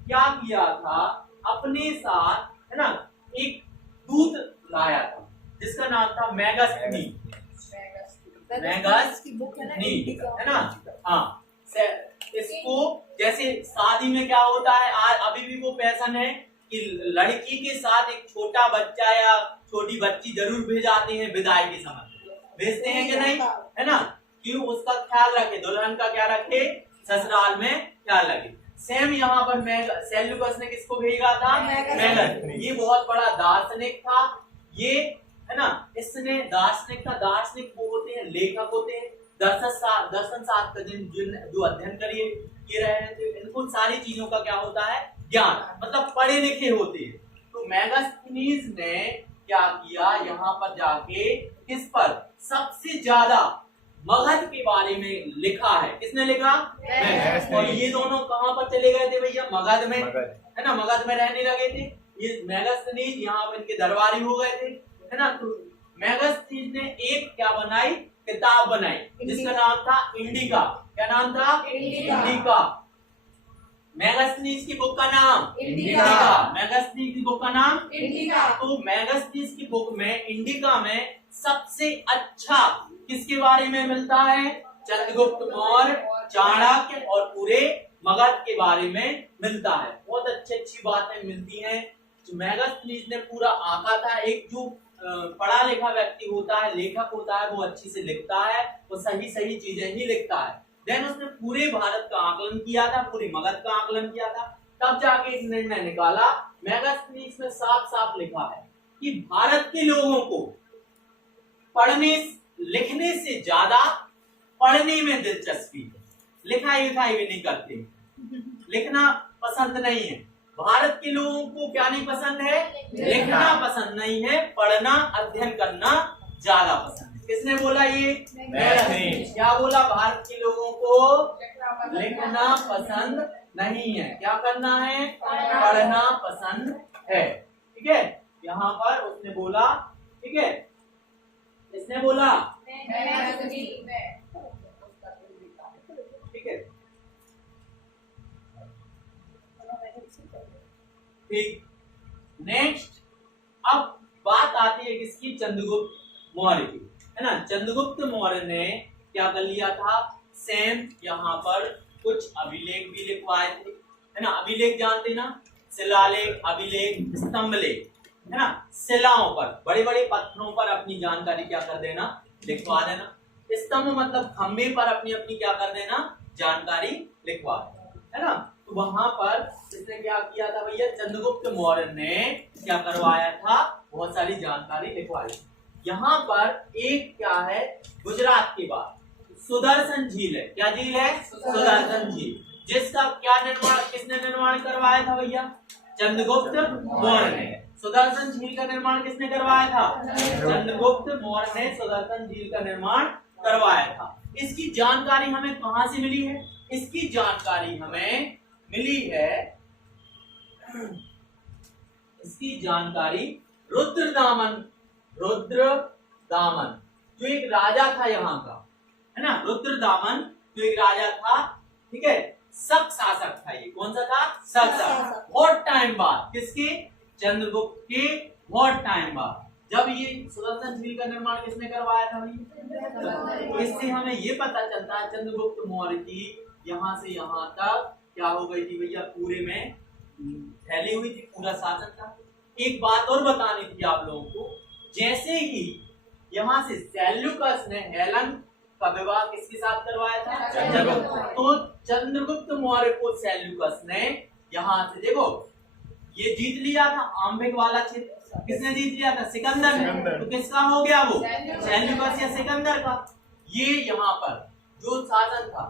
क्या किया था, अपने साथ, है ना, एक दूत लाया था जिसका नाम था मेगास्थनी, है ना। हाँ, इसको जैसे शादी में क्या होता है, अभी भी वो फैशन है कि लड़की के साथ एक छोटा बच्चा या छोटी बच्ची जरूर भेजाते हैं, विदाई के समय भेजते हैं कि नहीं, है ना। क्यों, उसका ख्याल रखे, दुल्हन का क्या रखे, ससुराल में ख्याल रखे। सेम यहाँ पर सेल्यूकस ने किसको भेजा था, मेगास्थनी। ये बहुत बड़ा दार्शनिक था, ये, है ना। इसने दार्शनिक वो होते हैं, लेखक होते हैं, दर्शन शास्त्र जो अध्ययन किए रहे थे, इनको सारी चीजों का क्या होता है, ज्ञान, मतलब पढ़े लिखे होते हैं। तो मेगास्थनीज ने क्या किया, यहाँ पर जाके किस पर सबसे ज्यादा मगध के बारे में लिखा है, किसने लिखा, और ये दोनों कहाँ पर चले गए थे भैया, मगध में, है ना, मगध में रहने लगे थे। ये मेगास्थनीज यहाँ पर इनके दरबारी हो गए थे, है ना। तो मेगास्थनीज ने एक क्या बनाई, किताब बनाई, जिसका नाम था इंडिका। क्या नाम था, इंडिका। मैगस्थनीज की बुक का नाम इंडिका। मैगस्थनीज की बुक का नाम इंडिका। तो मैगस्थनीज की बुक में इंडिका में सबसे अच्छा किसके बारे में मिलता है? चंद्रगुप्त मौर्य, चाणक्य और पूरे मगध के बारे में मिलता है। बहुत अच्छी बातें मिलती हैं जो मैगस्थनीज ने पूरा आंका था। एक जो पढ़ा लिखा व्यक्ति होता है, लेखक होता है, वो अच्छी से लिखता है, वो सही सही चीजें ही लिखता है। देन उसने पूरे भारत का आकलन किया था, पूरे मगध का आकलन किया था, तब जाके एक निर्णय निकाला। मैगस्थनीज में साफ साफ लिखा है कि भारत के लोगों को पढ़ने लिखने से ज्यादा पढ़ने में दिलचस्पी है, लिखाई विखाई भी नहीं करते, लिखना पसंद नहीं है। भारत के लोगों को क्या नहीं पसंद है? लिखना पसंद नहीं है, पढ़ना अध्ययन करना ज्यादा पसंद है। किसने बोला ये? मैगस्थनीज। क्या बोला? भारत के लोगों को लिखना पसंद नहीं है, क्या करना है? पढ़ना पसंद है। ठीक है, यहाँ पर उसने बोला। ठीक है, किसने बोला? ठीक है, ठीक। नेक्स्ट, अब बात आती है किसकी? चंद्रगुप्त मौर्य की, है ना। चंद्रगुप्त मौर्य ने क्या कर लिया था? सेम यहाँ पर कुछ अभिलेख भी लिखवाए थे, है ना। अभिलेख जानते ना? शिलालेख, अभिलेख, स्तंभलेख, है ना। शिलाओं पर, बड़े बड़े पत्थरों पर अपनी जानकारी क्या कर देना? लिखवा देना। स्तंभ मतलब खंबे पर अपनी अपनी क्या कर देना? जानकारी लिखवा देना, है ना। तो वहां पर इसने क्या किया था भैया? चंद्रगुप्त मौर्य ने क्या करवाया था? बहुत सारी जानकारी लिखवाई। यहाँ पर एक क्या है? गुजरात की बात, सुदर्शन झील है। क्या झील है? सुदर्शन झील, जिसका क्या निर्माण, किसने निर्माण करवाया था भैया? चंद्रगुप्त मौर्य ने। सुदर्शन झील का निर्माण किसने करवाया था? चंद्रगुप्त मौर्य ने सुदर्शन झील का निर्माण करवाया था। इसकी जानकारी हमें कहां से मिली है? इसकी जानकारी हमें मिली है, इसकी जानकारी रुद्रदामन जो एक राजा था यहाँ का, है ना। रुद्रदामन जो एक राजा था, ठीक है, शक शासक था। ये कौन सा था? शक शासक। बहुत टाइम बाद, किसके? चंद्रगुप्त के बहुत टाइम बाद। जब ये सुदर्शन झील का निर्माण किसने करवाया था भाई? तो इससे हमें ये पता चलता है चंद्रगुप्त मौर्य की यहाँ से यहाँ तक क्या हो गई थी भैया? पूरे में फैली हुई थी, पूरा शासन था। एक बात और बतानी थी आप लोगों को, जैसे ही यहाँ से सेल्यूकस ने हेलन का विवाह किसके साथ करवाया था? चंद्रगुप्त। तो चंद्रगुप्त मौर्य को सेल्यूकस ने यहाँ से, देखो ये जीत लिया था, आम्बिक वाला क्षेत्र किसने जीत लिया था? सिकंदर ने। तो किसका हो गया वो? सेल्यूकस या सिकंदर का। ये यहाँ पर जो शासन था,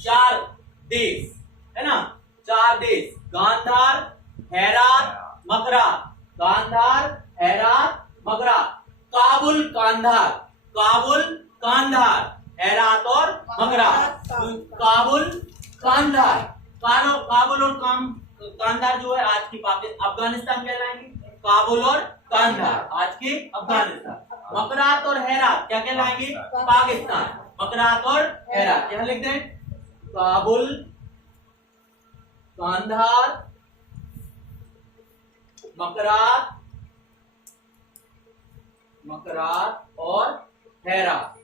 4 देश, है ना, 4 देश, गांधार, हेरात, मगरात, गांधार, हेरात, मगरात, काबुल, कांधार, काबुल, कांधार, हेरात और मगरात। काबुल, कांधार, काबुल और कांधार जो है आज की अफगानिस्तान कहलाएंगे। काबुल और कांधार आज के अफगानिस्तान। मगरात और हेरात क्या कहलाएंगे? पाकिस्तान। मगरात और हेरात क्या लिख दें? काबुल, कांधार, मकरात और हेरात,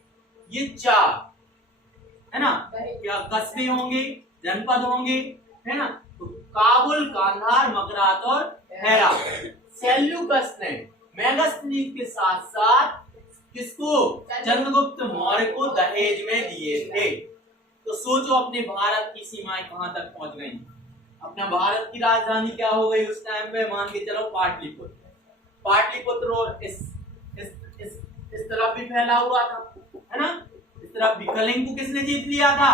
ये 4, है ना, क्या कस्बे होंगे, जनपद होंगे, है ना। तो काबुल, कांधार, मकरात और हेरात सेल्यूकस ने मैगस्थनीज के साथ साथ किसको? चंद्रगुप्त मौर्य को दहेज में दिए थे। तो सोचो अपने भारत की सीमाएं कहां तक पहुंच गई। अपना भारत की राजधानी क्या हो गई उस टाइम पे? मान के चलो पाटलिपुत्र। पाटलिपुत्र और इस तरफ भी फैला हुआ था, है ना। इस तरफ भी। कलिंग को किसने जीत लिया था?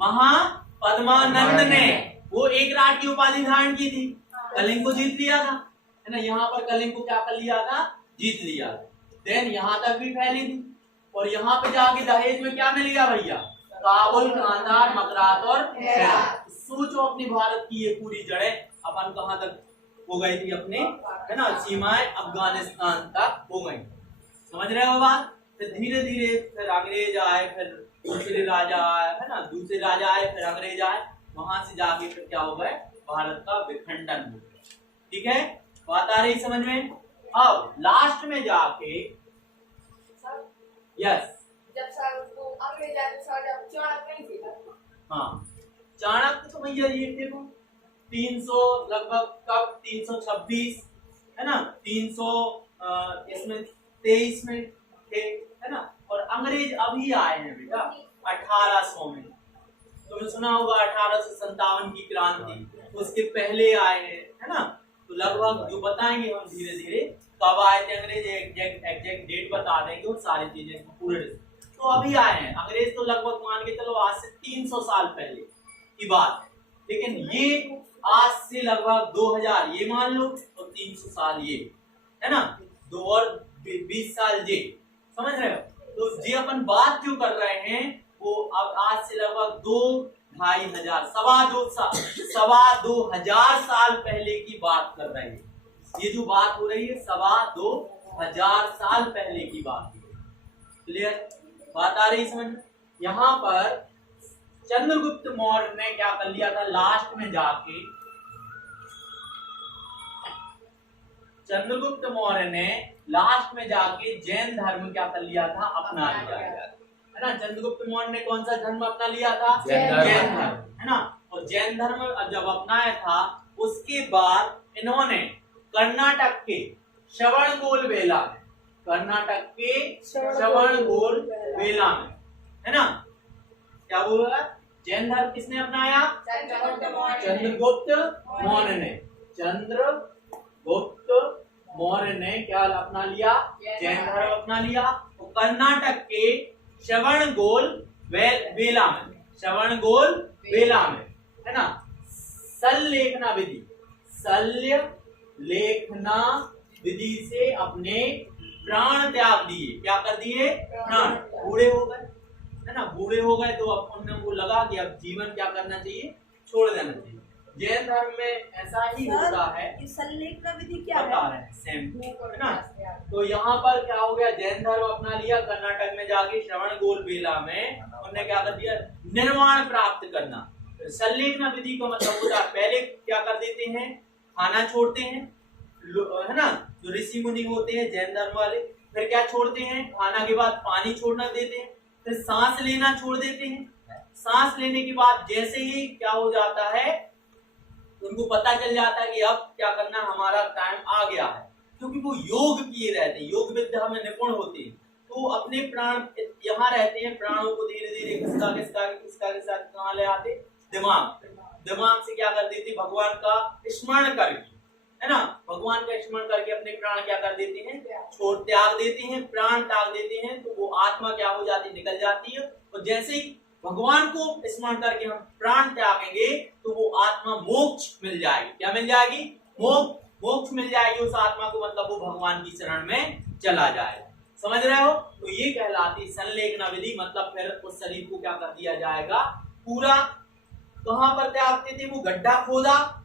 महापद्मानंद ने। वो एक राट की उपाधि धारण की थी, कलिंग को जीत लिया था, है ना। यहाँ पर कलिंग को क्या कर लिया था? जीत लिया। देन यहाँ तक भी फैली थी, और यहाँ पे जाके दहेज में क्या मिल गया भैया? काबुल, कांधार, मगरात और हेरात। सोचो अपने भारत की ये पूरी जड़ें अपन कहाँ तक हो गई थी अपने, है ना, सीमाएं अफगानिस्तान तक हो गई। समझ रहे हो बात? फिर धीरे धीरे फिर अंग्रेज आए, फिर दूसरे राजा आए, है ना, दूसरे राजा आए, फिर अंग्रेज आए, वहां से जाके फिर क्या हो गए, भारत का विखंडन हो गया। ठीक है, बात आ रही समझ में। अब लास्ट में जाके यस, जब सर वो अंग्रेज आए तो सर जब चाणक्य नहीं थे ना? हाँ चाणक्य तो भैया ये देखो 300 लगभग, कब 326 है ना, 300 इसमें 23 में थे, है ना, और अंग्रेज अभी आए हैं बेटा 1800 में। तुमने सुना होगा 1857 की क्रांति, उसके पहले आए हैं, है ना। तो लगभग जो बताएंगे हम धीरे धीरे कब आए थे अंग्रेज, एग्जैक्ट डेट बता देंगे और सारी चीजें पूरे। तो अभी आए हैं अंग्रेज, तो लगभग मान के चलो आज से 300 साल पहले की बात है, लेकिन ये आज से लगभग 2000 ये मान लो, और 300 साल ये, है ना, 2 और 20 साल ये, समझ रहे हो। तो ये अपन बात जो कर रहे हैं वो अब आज से लगभग 2-2.5 हजार, 2.25 साल पहले की बात कर रहे हैं। ये जो बात हो रही है 2.25 साल पहले की बात है। क्लियर, बात आ रही समझ में। यहाँ पर चंद्रगुप्त मौर्य ने क्या कर लिया था, लास्ट में जाके चंद्रगुप्त मौर्य ने लास्ट में जाके जैन धर्म क्या कर लिया था, अपना लिया, है ना। चंद्रगुप्त मौर्य ने कौन सा धर्म अपना लिया था, जैन धर्म, है ना। और जैन धर्म जब अपनाया था उसके बाद इन्होंने कर्नाटक के श्रवणबेलगोला में, कर्नाटक के श्रवणबेलगोला में, है ना, क्या बोला, जैन धर्म किसने अपनाया, चंद्रगुप्त मौर्य ने। चंद्रगुप्त मौर्य ने क्या अपना लिया, जैन धर्म अपना लिया। तो कर्नाटक के श्रवणबेलगोला में, है ना, सल्लेखना विधि से अपने प्राण त्याग दिए। क्या कर दिए, प्राण, बूढ़े हो गए, है ना, बूढ़े हो गए, तो अब उन्हें वो लगा कि अब जीवन क्या करना चाहिए, छोड़ देना चाहिए। जैन धर्म में ऐसा ही होता है, सल्लेखना विधि क्या बता रहे हैं सेम, है ना। तो यहाँ पर क्या हो गया, जैन धर्म अपना लिया, कर्नाटक में जाके श्रवणबेलगोला में उन्होंने क्या कर दिया, निर्वाण प्राप्त करना। सल्लेखना विधि का मतलब होता है पहले क्या कर देते हैं, खाना छोड़ते हैं, है ना, जो ऋषि मुनि होते हैं जैन धर्म वाले, फिर क्या छोड़ते हैं, खाना के बाद पानी छोड़ना देते हैं, फिर सांस लेना छोड़ देते हैं। सांस लेने के बाद जैसे ही क्या हो जाता है, उनको पता चल जाता है कि अब क्या करना, हमारा टाइम आ गया है, क्योंकि वो योग किए रहते हैं, योग विद्या में निपुण होते हैं, तो अपने प्राण यहाँ रहते हैं, प्राणों को धीरे धीरे किसका के साथ कहाँ ले आते, दिमाग से क्या कर देते, भगवान का स्मरण करके, है ना, भगवान का स्मरण करके अपने प्राण क्या कर देते हैं, छोड़ त्याग देते हैं, प्राण त्याग देते हैं, तो वो आत्मा क्या हो जाती, निकल जाती है। और जैसे ही भगवान को स्मरण करके हम प्राण त्यागेंगे तो वो आत्मा मोक्ष मिल जाएगी। क्या मिल जाएगी, मोक्ष मिल जाएगी उस आत्मा को, मतलब वो भगवान की शरण में चला जाएगा। समझ रहे हो। तो ये कहलाती संलेखना विधि, मतलब फिर उस शरीर को क्या कर दिया जाएगा, पूरा कहां पर त्यागते थे, वो गड्ढा खोदा,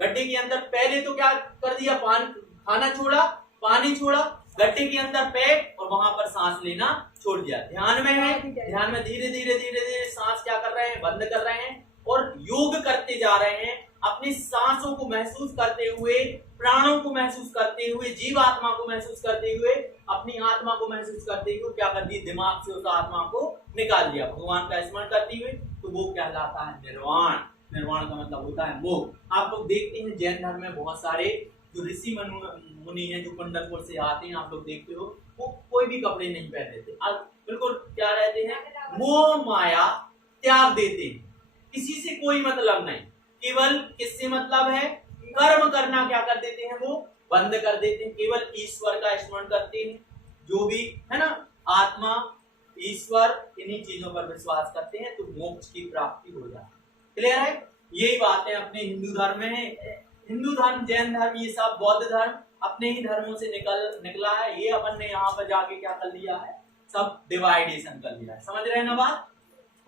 गड्ढे के अंदर पहले तो क्या कर दिया, खाना छोड़ा, पानी छोड़ा, गड्ढे के अंदर पैक और वहां पर सांस लेना छोड़ दिया। ध्यान में है, ध्यान में धीरे धीरे सांस क्या कर रहे हैं, बंद कर रहे हैं और योग करते जा रहे हैं, अपनी सांसों को महसूस करते हुए, प्राणों को महसूस करते हुए, जीवात्मा को महसूस करते हुए, अपनी आत्मा को महसूस करते हुए क्या कर दिया, दिमाग से उस आत्मा को निकाल दिया, भगवान का स्मरण करते हुए, तो वो कहलाता है निर्वाण। निर्वाण का मतलब होता है मोक्ष। आप लोग देखते हैं जैन धर्म में बहुत सारे जो ऋषि मुनि हैं, जो पंढरपुर से आते हैं, आप लोग देखते हो वो कोई भी कपड़े नहीं पहनते थे, बिल्कुल क्या रहते हैं, मोह माया त्याग देते हैं, किसी से कोई मतलब नहीं, केवल किससे मतलब है, कर्म करना क्या कर देते हैं, वो बंद कर देते हैं, केवल ईश्वर का स्मरण करते हैं, जो भी है ना, आत्मा, ईश्वर, इन्हीं चीजों पर विश्वास करते हैं, तो मोक्ष की प्राप्ति हो जाती है। क्लियर है। यही बातें अपने हिंदू धर्म में है। हिंदू धर्म, जैन धर्म, ये सब बौद्ध धर्म अपने ही धर्मों से निकला है। ये अपन ने यहाँ पर जाके क्या कर लिया है, सब डिवाइडेशन कर लिया है। समझ रहे हैं ना बात,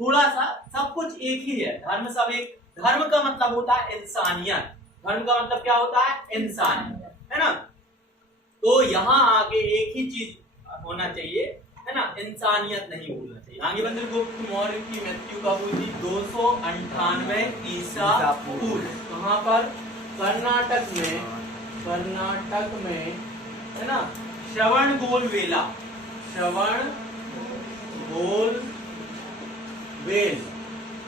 थोड़ा सा सब कुछ एक ही है, धर्म सब एक। धर्म का मतलब होता है इंसानियत, धर्म का मतलब क्या होता है, इंसानियत, है ना। तो यहाँ आगे एक ही चीज होना चाहिए, है ना, इंसानियत नहीं भूलना चाहिए। चंद्रगुप्त मौर्य की मृत्यु कब हुई थी? 298 ईसा पूर्व। कहाँ पर? कर्नाटक में है ना, श्रवणबेल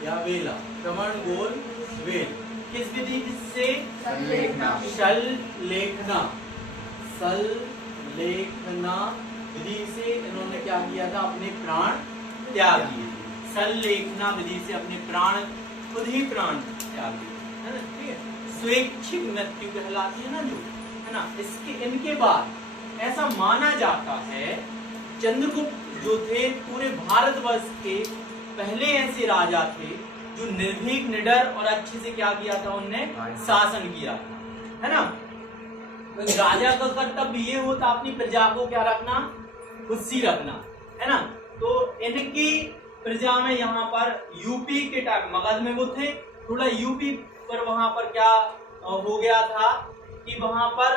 या वेला, श्रवणबेल। किस विधि से? सल्लेखना विधि से इन्होंने क्या किया था? अपने प्राण त्याग दिए। सल्लेखना विधि से अपने खुद ही प्राण त्याग दिए, है ना, ठीक है। स्वैच्छिक मृत्यु कहलाती है ना जो, है ना। इनके बाद ऐसा माना जाता है चंद्रगुप्त जो थे पूरे भारतवर्ष के पहले ऐसे राजा थे जो निर्भीक, निडर और अच्छे से क्या किया था? उनने शासन किया, है ना। तो राजा का कर्तव्य ये होता अपनी प्रजा को क्या रखना? खुशी रखना, है ना। तो इनकी प्रजा में यहाँ पर यूपी के टाइम मगध में वो थे, थोड़ा यूपी पर वहां पर क्या हो गया था कि वहां पर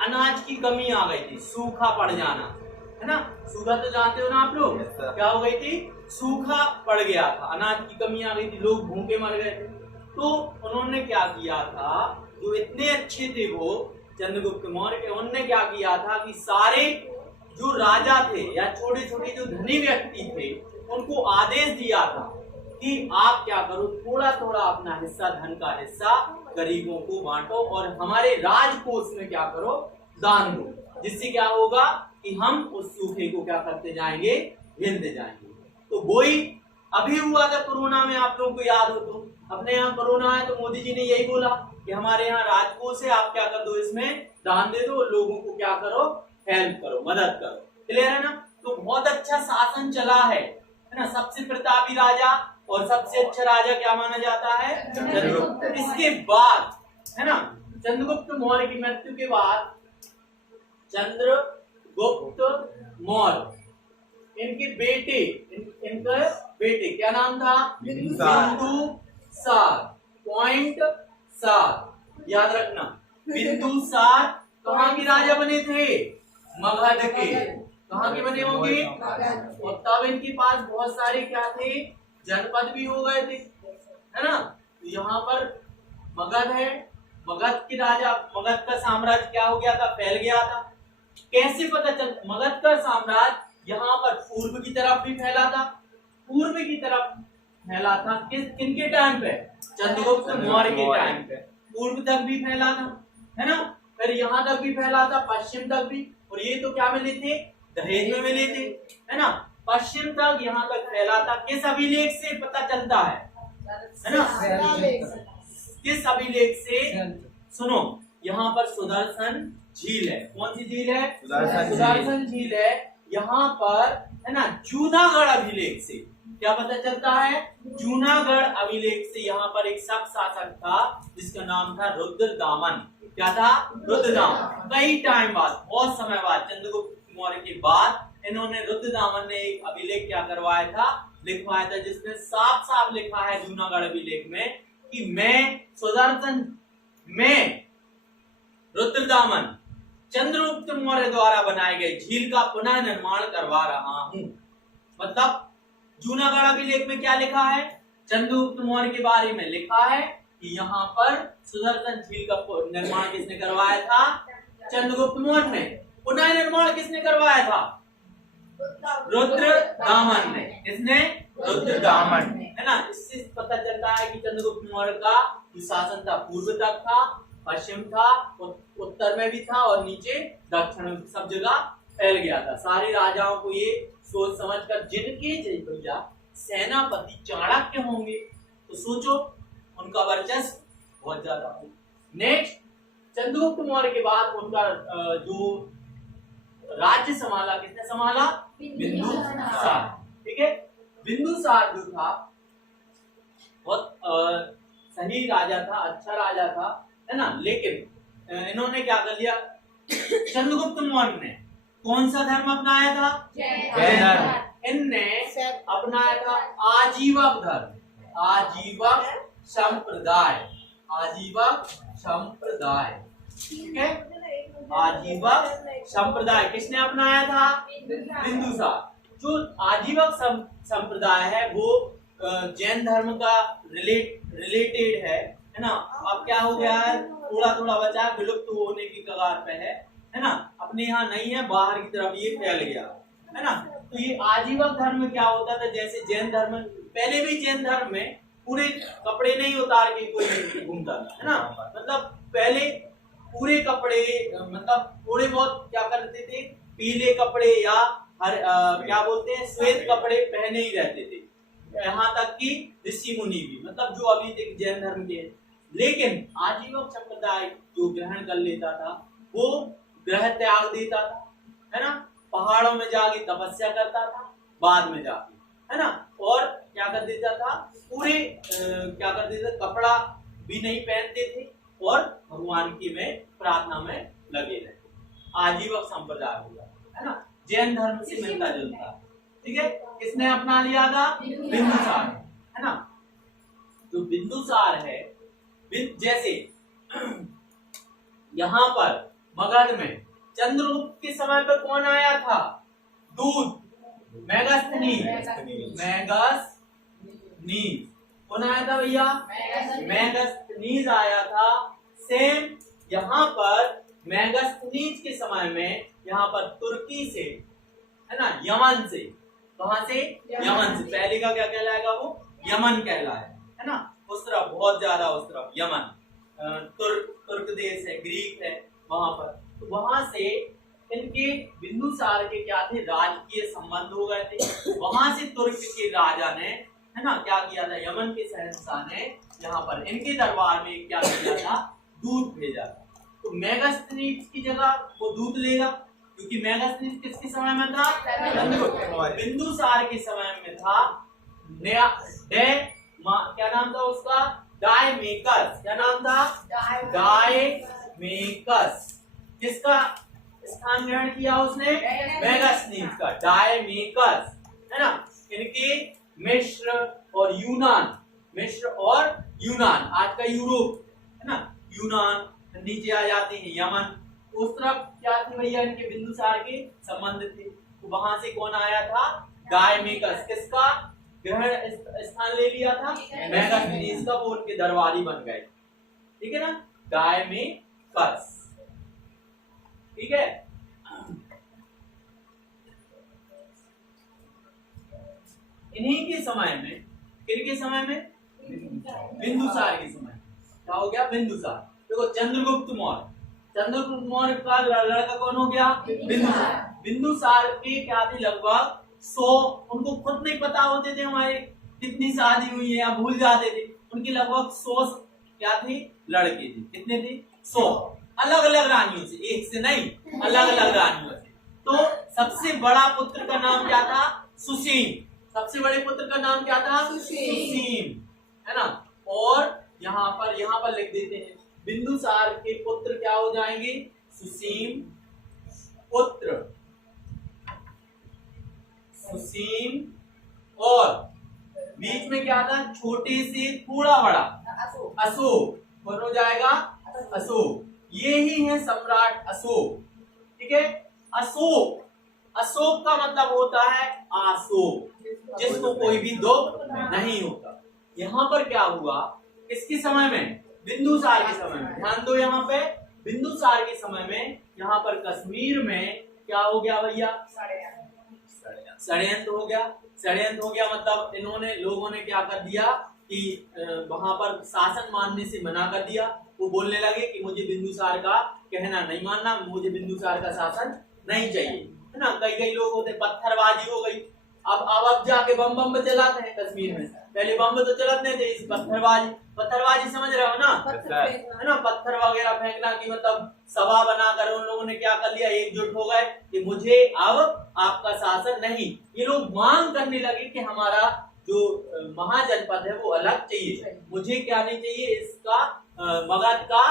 अनाज की कमी आ गई थी, सूखा पड़ जाना, है ना। सूखा तो जानते हो ना आप लोग, क्या हो गई थी? सूखा पड़ गया था, अनाज की कमी आ गई थी, लोग भूखे मर गए थे। तो उन्होंने क्या किया था, जो इतने अच्छे थे वो चंद्रगुप्त मौर्य के, उन्होंने क्या किया था कि सारे जो राजा थे या छोटे छोटे जो धनी व्यक्ति थे उनको आदेश दिया था कि आप क्या करो, थोड़ा थोड़ा अपना हिस्सा, धन का हिस्सा गरीबों को बांटो और हमारे राजकोष में क्या करो? दान दो, जिससे क्या होगा कि हम उस सूखे को क्या करते जाएंगे? झेलते जाएंगे। तो वही अभी हुआ था कोरोना में, आप लोगों को याद हो तो अपने यहाँ कोरोना है तो मोदी जी ने यही बोला कि हमारे यहाँ राजकोष है, आप क्या कर दो, इसमें दान दे दो, लोगों को क्या करो? हेल्प करो, मदद करो। क्लियर है ना। तो बहुत अच्छा शासन चला है ना। सबसे प्रतापी राजा और सबसे अच्छा राजा क्या माना जाता है? चंद्रगुप्त। इसके बाद है ना, चंद्रगुप्त मौर्य की मृत्यु के बाद चंद्रगुप्त मौर्य, इनके बेटे क्या नाम था? बिंदुसार। पॉइंट 7 याद रखना। बिंदुसार कहाँ के राजा बने थे? मगध के। कहाँ के बने होंगे? और तब इनके पास बहुत सारे क्या थे? जनपद भी हो गए थे, है ना। यहाँ पर मगध है, मगध के राजा, मगध का साम्राज्य क्या हो गया था? फैल गया था। कैसे पता चल? मगध का साम्राज्य यहाँ पर पूर्व की तरफ भी फैला था, किनके टाइम पे? चंद्रगुप्त मौर्य के टाइम पे पूर्व तक भी फैला था, है ना। फिर यहाँ तक भी फैला था, पश्चिम तक भी। और ये तो क्या मिले थे? दहेज में मिले थे, है ना। पश्चिम तक यहाँ तक फैला था। किस अभिलेख से पता चलता है ना? किस अभिलेख से? सुनो, यहाँ पर सुदर्शन झील है। कौन सी झील है? सुदर्शन झील है। यहाँ पर है ना, जूनागढ़ अभिलेख से क्या पता चलता है? जूनागढ़ अभिलेख से यहाँ पर एक शक शासक था जिसका नाम था रुद्रदामन। क्या था? रुद्रदामन। कई टाइम बाद, बहुत समय बाद, चंद्रगुप्त मौर्य के बाद इन्होंने, रुद्रदामन ने एक अभिलेख क्या करवाया था? लिखवाया था, जिसमें साफ साफ लिखा है जूनागढ़ अभिलेख में कि मैं रुद्रदामन चंद्रगुप्त मौर्य द्वारा बनाए गए झील का पुनः निर्माण करवा रहा हूं। मतलब जूनागढ़ अभिलेख में क्या लिखा है? चंद्रगुप्त मौर्य के बारे में लिखा है कि यहाँ पर सुदर्शन झील का निर्माण किसने करवाया था? चंद्रगुप्त मौर्य ने। पुनः निर्माण किसने करवाया था? रुद्रदामन ने। किसने? रुद्रदामन ने, है ना। इससे पता चलता है कि चंद्रगुप्त मौर्य का जो शासन था पूर्व तक था, पश्चिम था, उत्तर में भी था और नीचे दक्षिण में, सब जगह फैल गया था। सारे राजाओं को ये सोच समझकर, जिनके भैया सेनापति चाणक्य होंगे, तो सोचो उनका वर्चस्व बहुत ज्यादा हो। नेक्स्ट, चंद्रगुप्त मौर्य के बाद उनका जो राज्य संभाला, किसने संभाला? बिंदुसार। ठीक है। बिंदुसार जो था बहुत सही राजा था, अच्छा राजा था, है ना। लेकिन इन्होंने क्या कर लिया? चंद्रगुप्त मौर्य ने कौन सा धर्म अपनाया था? जैन धर्म। इनने अपनाया था आजीवक धर्म, आजीवक संप्रदाय, आजीवक संप्रदाय। ठीक है। आजीवक संप्रदाय किसने अपनाया था? बिंदुसार। जो आजीवक संप्रदाय है वो जैन धर्म का रिलेटेड है ना। अब क्या हो गया है, थोड़ा थोड़ा बचा है, विलुप्त होने की कगार पे है ना। अपने यहाँ नहीं है, बाहर की तरफ ये फैल गया है ना। तो ये आजीवक धर्म में क्या होता था, जैसे जैन धर्म, पहले भी जैन धर्म में पूरे कपड़े नहीं उतार के कोई घूमता था, है ना। मतलब पहले पूरे कपड़े, मतलब थोड़े बहुत क्या करते थे, पीले कपड़े या क्या बोलते हैं, श्वेत कपड़े पहने ही रहते थे। यहाँ तक कि ऋषि मुनि भी, मतलब जो अभी तक जैन धर्म के। लेकिन आजीवक संप्रदाय जो ग्रहण कर लेता था वो ग्रह त्याग देता था, है ना। पहाड़ों में जाके तपस्या करता था बाद में जाके, है ना। और क्या कर देता था, पूरे क्या कर देता, कपड़ा भी नहीं पहनते थे और भगवान की में प्रार्थना में लगे रहते। आजीवक संप्रदाय हुआ, है ना, जैन धर्म से मिलता जुलता। ठीक है, किसने अपना लिया था, बिंदुसार, है ना। जो बिंदुसार है, जैसे यहाँ पर मगध में चंद्रगुप्त के समय पर कौन आया था, दूत, मेगस्थनीज कौन आया था भैया, मेगस्थनीज आया था। सेम यहाँ पर मेगस्थनीज के समय में यहाँ पर तुर्की से, है ना, यमन से, कहां से, यमन से, पहले का क्या कहलाएगा, वो यमन कहलाएगा, है ना। उस तरफ बहुत ज्यादा, उस तरफ यमन, तुर्क देश है, ग्रीक है वहां पर। तो वहां से इनके बिंदुसार के क्या थे, राजकीय संबंध हो गए थे। वहां से तुर्क के राजा ने, है ना, क्या किया था, यमन के शहंशाह ने यहाँ पर इनके दरबार में क्या किया था, दूत भेजा था। तो मेगस्थनीज की जगह वो दूत लेगा, क्योंकि मेगस्थनीज किसके समय में था, बिंदुसार के समय में था। क्या नाम था उसका, डायमेकस। क्या नाम था, डायमेकस। किसका स्थान ग्रहण किया उसने, मेगस्थनीज का, डायमेकस, है ना। इनके मिस्र और यूनान, आज का यूरोप, है ना, यूनान नीचे आ जाते हैं, यमन, उस तरफ क्या थी भैया, इनके बिंदुसार के संबंध थे। तो वहां से कौन आया था, डायमेकस। किसका ग्रहण स्थान ले लिया था, मेगस्थनीज का, वो उनके दरबारी बन गए। ठीक है ना, डायमेकस। ठीक है, इन्हीं के समय में, किनके समय में, बिंदुसार के समय। क्या हो गया, बिंदुसार। देखो चंद्रगुप्त मौर्य का लड़का कौन हो गया, बिंदुसार। बिंदुसार के क्या थे, लगभग 100, उनको खुद नहीं पता होते थे हमारे कितनी शादी हुई है, या भूल जाते थे। उनकी लगभग 100 क्या थी, लड़के थे। कितने थे, 100, अलग अलग रानियों से, एक से नहीं, अलग अलग रानियों से। तो सबसे बड़ा पुत्र का नाम क्या था, सुसीम। सबसे बड़े पुत्र का नाम क्या था, सुसीम, है ना। और यहाँ पर लिख देते हैं, बिंदुसार के पुत्र क्या हो जाएंगे, सुसीम पुत्र, सुसीम, और बीच में क्या था, छोटे से थोड़ा बड़ा, अशोक। कौन हो जाएगा, अशोक। ये ही है सम्राट अशोक। ठीक है, अशोक का मतलब होता है आशोक, जिसको कोई भी दुख नहीं होता। यहाँ पर क्या हुआ, किसके समय में, बिंदुसार के समय में। ध्यान दो, यहाँ पे बिंदुसार के समय में यहाँ पर कश्मीर में क्या हो गया भैया, षड्यंत्र हो गया। मतलब इन्होंने, लोगों ने क्या कर दिया कि वहां पर शासन मानने से मना कर दिया। वो बोलने लगे कि मुझे बिंदुसार का कहना नहीं मानना, मुझे बिंदुसार का शासन नहीं चाहिए, है ना। कई लोग होते, पत्थरबाजी हो गई। अब जाके बम चलाते हैं कश्मीर में, पहले बम तो चलत नहीं थे। इस पत्थरबाजी समझ रहे हो ना, है ना, पत्थर वगैरह फेंकना की, मतलब सभा बनाकर उन लोगों ने क्या कर लिया, एकजुट हो गए कि मुझे अब आपका शासन नहीं। ये लोग मांग करने लगे कि हमारा जो महाजनपद है वो अलग चाहिए, मुझे क्या नहीं चाहिए, इसका मगध का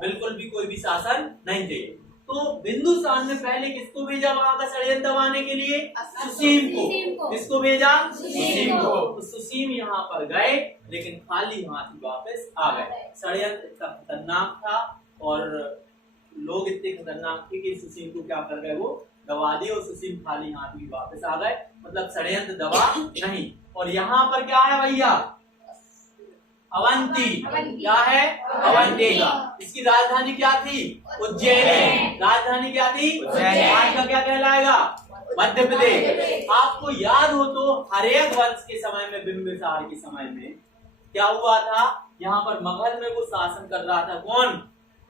बिल्कुल भी कोई भी शासन नहीं चाहिए। तो बिंदुसार ने पहले किसको भेजा वहां का षड्यंत्र दबाने के लिए, सुसीम को। किसको भेजा, सुसीम को। तो सुसीम यहाँ पर गए, लेकिन खाली हाथ ही वापस आ गए। षड्यंत्र इतना खतरनाक था और लोग इतने खतरनाक थे कि सुसीम को क्या कर गए, वो दबा दी और सुसीम खाली हाथ भी वापस आ गए, मतलब षड्यंत्र दबा नहीं। और यहाँ पर क्या है भैया, अवंती, क्या है, अवंती का। इसकी राजधानी क्या थी, उज्जैन। राजधानी क्या थी, उज्जैन। आज का क्या कहलाएगा, मध्य प्रदेश। आपको याद हो तो हर्यक वंश के समय में, बिंबिसार के समय में क्या हुआ था, यहाँ पर मगध में वो शासन कर रहा था।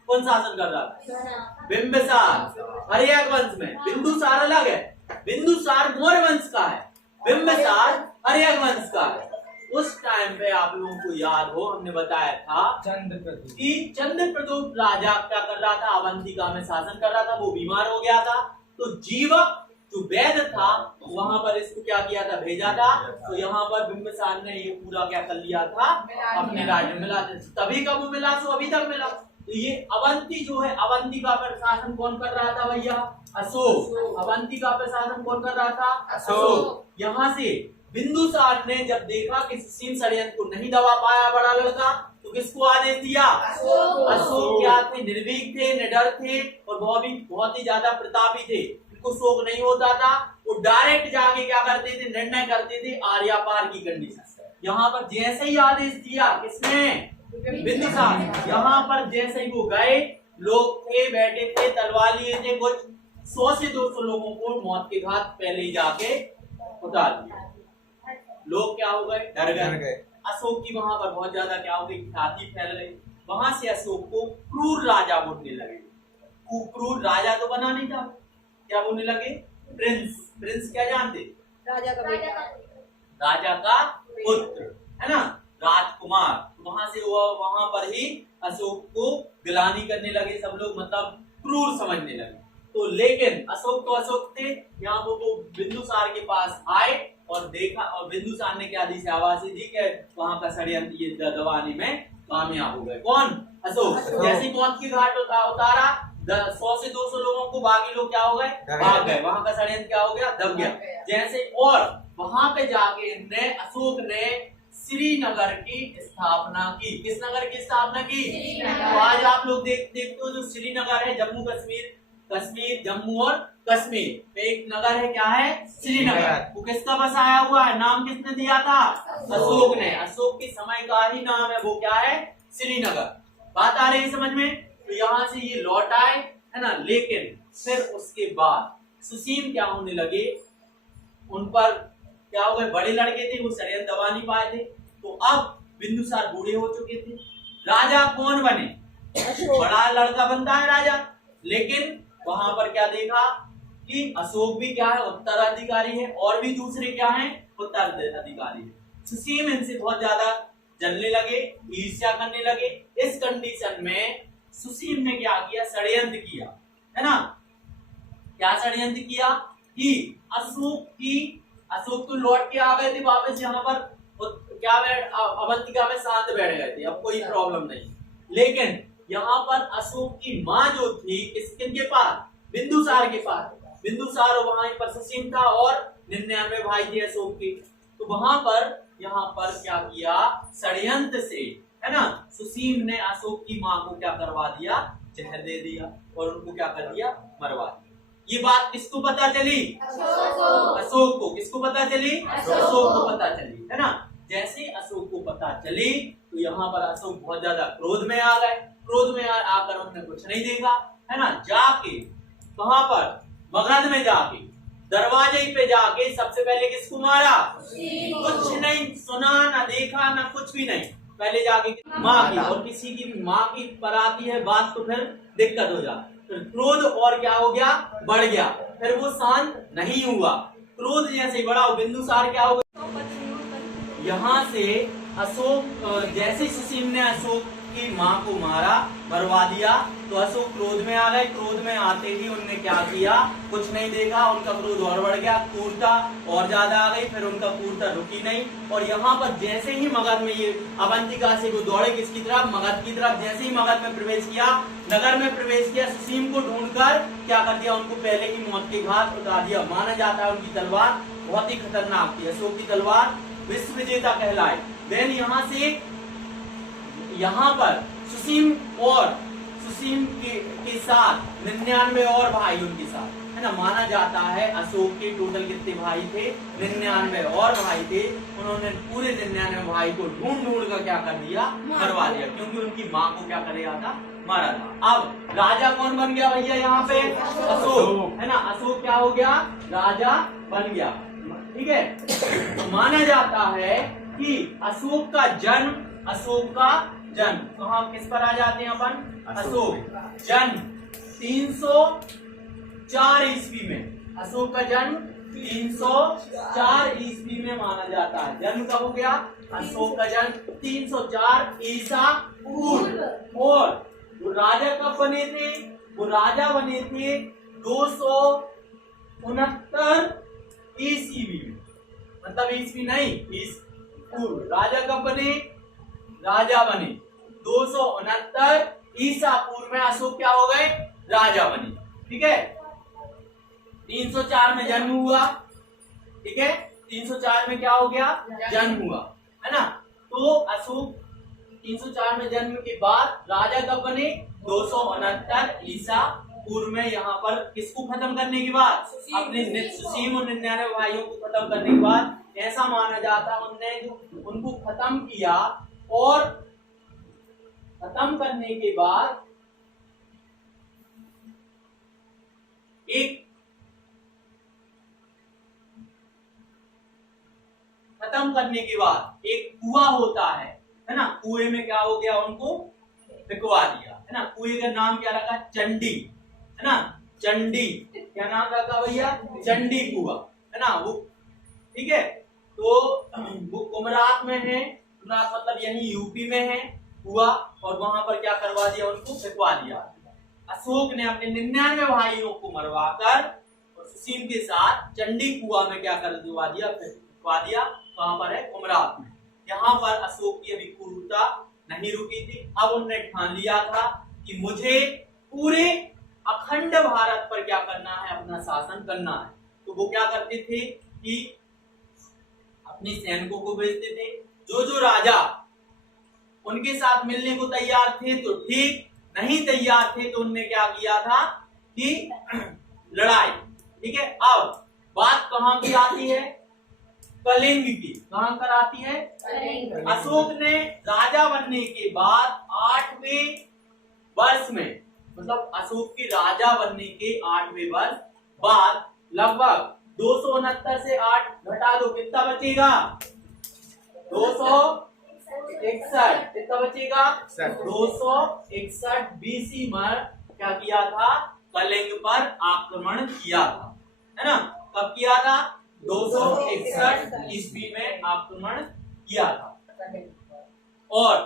कौन शासन कर रहा था, बिंबिसार। हर्यक वंश में बिंदुसार अलग है, बिंदुसार मौर्य वंश का है, बिंबिसार हर्यक वंश का है। उस टाइम पे आप लोगों को याद हो, हमने बताया था कि चंद्रप्रदूप राजा क्या कर रहा था, अवंतिका में शासन कर रहा था। वो बीमार हो गया था, तो जीवक जो वैद्य था वहां पर इसको क्या किया था, भेजा था। तो यहाँ पर बिंबिसार ने ये पूरा क्या कर लिया था, अपने राज्य में मिला। तभी का वो मिला, तो अभी तक मिला। तो ये अवंती जो है, अवंतिका पर शासन कौन कर रहा था भैया, अशोक। अवंतिका पर शासन कौन कर रहा था, अशोक। यहाँ से बिंदुसार ने जब देखा कि सुसीम षड्यंत्र को नहीं दबा पाया बड़ा लड़का, तो किसको आदेश दिया, अशोक। क्या थे, निर्भीक थे, निडर थे और बहुत ही ज्यादा प्रतापी थे। उनको शोक नहीं होता था, वो डायरेक्ट जाके क्या करते थे, निर्णय करते थे आर्यापार की कंडीशन। यहाँ पर जैसे ही आदेश दिया किसने, बिंदुसार। यहाँ पर जैसे ही वो गए, लोग थे बैठे थे, तलवार लिए थे, कुछ 100 से 200 लोगों को मौत के घाट पहले ही जाके उतार दिया। लोग क्या हो गए, डर गए। अशोक की वहां पर बहुत ज्यादा क्या हो गई, ख्याति फैल गई। वहां से अशोक को क्रूर राजा बोलने लगे। क्रूर राजा तो बना नहीं था, क्या बोलने लगे, प्रिंस। प्रिंस क्या जानते, राजा का बेटा, राजा का पुत्र, है ना, राजकुमार। वहां से वहां पर ही अशोक को गिलानी करने लगे सब लोग, मतलब क्रूर समझने लगे। तो लेकिन अशोक तो अशोक थे, यहाँ वो बिंदुसार के पास आए और देखा, और बिंदुसार ने क्या दी, शाबाशी दी कि वहां का षड्यंत्र ये दबाने में कामयाब हो गए। कौन, अशोक। जैसे मौत की घाट उतारा, 100 से 200 लोगों को, बाकी लोग क्या हो गए, भाग गए। वहां का षड्यंत्र क्या हो गया, दब गया। जैसे और वहां पे जाके अशोक ने श्रीनगर की स्थापना की। किस नगर की स्थापना की, तो आज आप लोग देखते हो जो श्रीनगर है, जम्मू कश्मीर, जम्मू और कश्मीर, एक नगर है, क्या है, श्रीनगर। वो किसका बसाया हुआ है, नाम किसने दिया था, अशोक ने। अशोक के समय का ही नाम है वो, क्या है, श्रीनगर। बात आ रही है समझ में। तो यहाँ से ये लौट आए, है ना। लेकिन फिर उसके बाद सुसीम क्या होने लगे, उन पर क्या हो गए, बड़े लड़के थे, वो षड्यंत्र दबा नहीं पाए थे। तो अब बिंदुसार बूढ़े हो चुके थे, राजा कौन बने, बड़ा लड़का बनता है राजा। लेकिन वहां पर क्या देखा कि अशोक भी क्या है, उत्तराधिकारी है, और भी दूसरे क्या है, उत्तराधिकारी है। सुसीम इनसे बहुत ज्यादा जलने लगे, ईर्ष्या करने लगे। इस कंडीशन में सुसीम ने क्या किया, षड्यंत्र किया, है ना। क्या षड्यंत्र किया कि अशोक तो लौट के आ गए थे वापस यहाँ पर, क्या अवंतिका में शांत बैठ गए थे, अब कोई प्रॉब्लम नहीं। लेकिन यहाँ पर अशोक की माँ जो थी, किनके पास, बिंदुसार के पास। बिंदुसार वहां पर सुसीम था और 99 भाई थे अशोक के। तो वहां पर यहाँ पर क्या किया, षड्यंत्र से, है ना, सुसीम ने अशोक की माँ को क्या करवा दिया, जहर दे दिया और उनको क्या कर दिया, मरवा दिया। ये बात किसको पता चली, अशोक को। किसको पता चली, अशोक को पता चली, है ना। जैसे अशोक को पता चली तो यहाँ पर अशोक बहुत ज्यादा क्रोध में आ गए। क्रोध में आकर उन्होंने कुछ नहीं देखा, है ना। जाके वहां पर मगध में जाके दरवाजे पे जाके सबसे पहले किसको मारा, कुछ नहीं सुना, ना देखा, ना कुछ भी नहीं। पहले जाके माँ की, और किसी की भी माँ की पर आती है बात तो फिर दिक्कत हो जाती। फिर क्रोध और क्या हो गया, बढ़ गया। फिर वो शांत नहीं हुआ, क्रोध जैसे बढ़ा, बिंदुसार क्या हो गया। यहाँ से अशोक, जैसे सुसीम ने अशोक की माँ को मरवा दिया, तो अशोक क्रोध में आ गए। क्रोध में आते ही उनने क्या किया, कुछ नहीं देखा, उनका क्रोध और बढ़ गया, क्रूरता और ज्यादा आ गई। फिर उनका क्रूरता रुकी नहीं, और यहाँ पर जैसे ही मगध में ये अवंतिका से वो दौड़े किसकी तरफ, मगध की तरफ। जैसे ही मगध में प्रवेश किया, नगर में प्रवेश किया, सुसीम को ढूंढकर क्या कर दिया, उनको पहले ही मौत के घाट उतार दिया। माना जाता है उनकी तलवार बहुत ही खतरनाक थी, अशोक की तलवार विश्व विजेता कहलाए। देन यहाँ पर सुसीम के साथ 99 और भाई उनके साथ, है ना, माना जाता है अशोक के टोटल कितने भाई थे, 99 और भाई थे। उन्होंने पूरे 99 भाई को ढूंढ ढूंढ कर क्या कर दिया, मरवा दिया, क्योंकि उनकी माँ को क्या कर दिया था, मारा था। अब राजा कौन बन गया भैया यहाँ पे, अशोक, है ना, अशोक क्या हो गया, राजा बन गया, ठीक है। तो माना जाता है कि अशोक का जन्म कहाँ किस पर आ जाते हैं अपन, अशोक जन्म 304 ईस्वी में, अशोक का जन्म 304 ईस्वी में माना जाता है। जन्म कब हो गया, अशोक का जन्म 304 ईसा पूर्व। और वो राजा कब बने थे, वो राजा बने थे 269 ईस्वी में, मतलब ईस्वी नहीं, पूर्व। राजा कब बने, राजा बने 269 ईसा पूर्व में अशोक क्या हो गए, राजा बने, ठीक है। 304 में जन्म हुआ, ठीक है, 304 में क्या हो गया, जन्म हुआ, है ना। तो अशोक 304 में जन्म के बाद राजा कब बने, 269 ईसा पूर्व में। यहाँ पर किसको खत्म करने के बाद, अपने सुसीम और 99 भाइयों को खत्म करने के बाद, ऐसा माना जाता उनने उनको खत्म किया, और खत्म करने के बाद एक कुआं होता है ना, कुएं में क्या हो गया, उनको फेंकवा दिया, है ना। कुएं का नाम क्या रखा, चंडी, है ना, चंडी, क्या नाम रखा भैया, चंडी कुआं, है ना वो, ठीक है। तो वो कुमरात में है, कुमरात मतलब यही यूपी में है कुआं, और वहां पर क्या करवा दिया, उनको फेंकवा दिया। अशोक ने अपने 99 भाइयों को मरवाकर और सुसीम के साथ चंडी कुआं में क्या कर दिया, फेंकवा दिया, वहां पर है कुमरात में। यहाँ पर अशोक की अभी क्रूरता नहीं रुकी थी। अब उन्होंने ठान लिया था कि मुझे पूरे अखंड भारत पर क्या करना है, अपना शासन करना है। तो वो क्या करते थे कि अपने सैनिकों को भेजते थे, जो राजा उनके साथ मिलने को तैयार थे तो ठीक, नहीं तैयार थे तो उनने क्या किया था कि लड़ाई, ठीक है। अब बात कहाँ की आती है, कलिंग की, कहाँ कर आती है, अशोक ने राजा बनने के बाद 8वें वर्ष में, मतलब अशोक के राजा बनने के 8वें वर्ष बाद लगभग 269 से 8 घटा दो, कितना बचेगा, 261, कितना बचेगा, 261 बीसी में क्या किया था, कलिंग पर आक्रमण किया था, है ना। कब किया था, 261 ईस्वी में आक्रमण किया था। और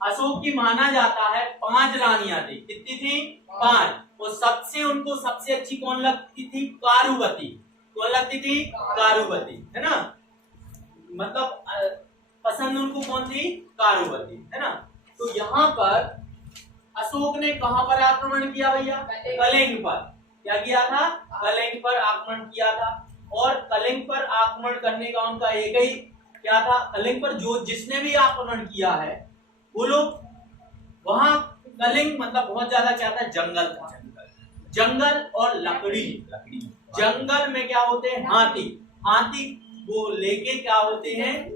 अशोक की माना जाता है 5 रानियां थी, कितनी थी, 5। और उनको सबसे अच्छी कौन लगती थी, कारुवती, कौन लगती थी, कारुवती, है ना, मतलब पसंद उनको कौन थी, कारुवती, है ना। तो यहाँ पर अशोक ने कहां पर आक्रमण किया भैया, कलिंग पर, क्या किया था, कलिंग पर आक्रमण किया था। और कलिंग पर आक्रमण करने का उनका एक ही क्या था, कलिंग पर जिसने भी आक्रमण किया है वो लोग, वहां कलिंग मतलब बहुत ज्यादा क्या था, जंगल था, जंगल और लकड़ी। जंगल में क्या होते हैं, हाथी वो लेके क्या होते हैं,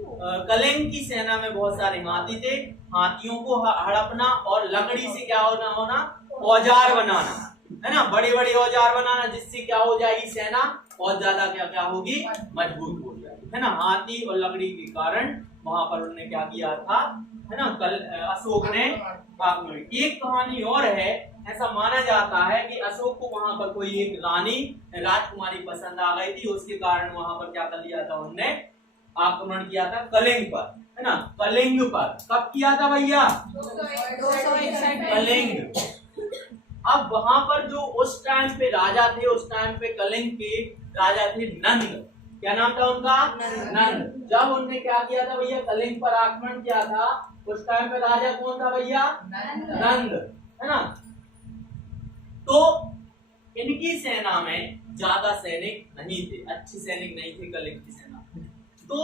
कलिंग की सेना में बहुत सारे हाथी थे, हाथियों को हड़पना और लकड़ी से क्या होना औजार बनाना, है ना, बड़े बड़े औजार बनाना, जिससे क्या हो जाएगी, सेना बहुत ज्यादा क्या होगी, मजबूत हो जाएगी, है ना। हाथी और लकड़ी के कारण वहां पर उन्होंने क्या किया था, है ना, अशोक ने आक्रमण। एक कहानी और है, ऐसा माना जाता है कि अशोक को वहां पर कोई एक राजकुमारी पसंद आ गई थी, उसके कारण वहां पर क्या कर लिया था, उन्होंने आक्रमण किया था कलिंग पर, है ना, कलिंग पर। कब किया था भैया, 261 कलिंग। अब वहां पर जो उस टाइम पे राजा थे, उस टाइम पे कलिंग के राजा थे नंद, क्या नाम था उनका, नंद। जब उनने क्या किया था भैया, कलिंग पर आक्रमण किया था, उस टाइम पे राजा कौन था भैया, नंद, है ना। तो इनकी सेना में ज्यादा सैनिक नहीं थे, अच्छे सैनिक नहीं थे कलिंग की सेना। तो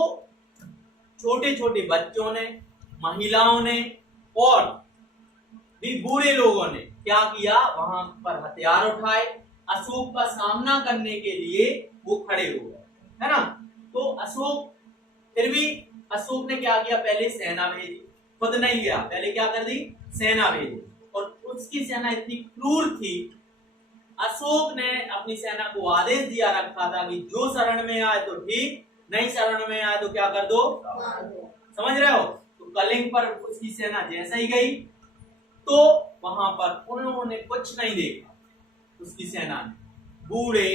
छोटे छोटे बच्चों ने, महिलाओं ने और भी बूढ़े लोगों ने क्या किया, वहां पर हथियार उठाए अशोक का सामना करने के लिए वो खड़े हो गए, है ना। तो अशोक, फिर भी अशोक ने क्या किया, पहले सेना भेजी, खुद नहीं गया, पहले क्या कर दी, सेना भेजी। और उसकी सेना इतनी क्रूर थी, अशोक ने अपनी सेना को आदेश दिया रखा था कि जो शरण में आए तो ठीक, नहीं शरण में आए तो क्या कर दो, समझ रहे हो। तो कलिंग पर उसकी सेना जैसे ही गई तो वहां पर उन्होंने कुछ नहीं देखा, उसकी सेना ने बूढ़े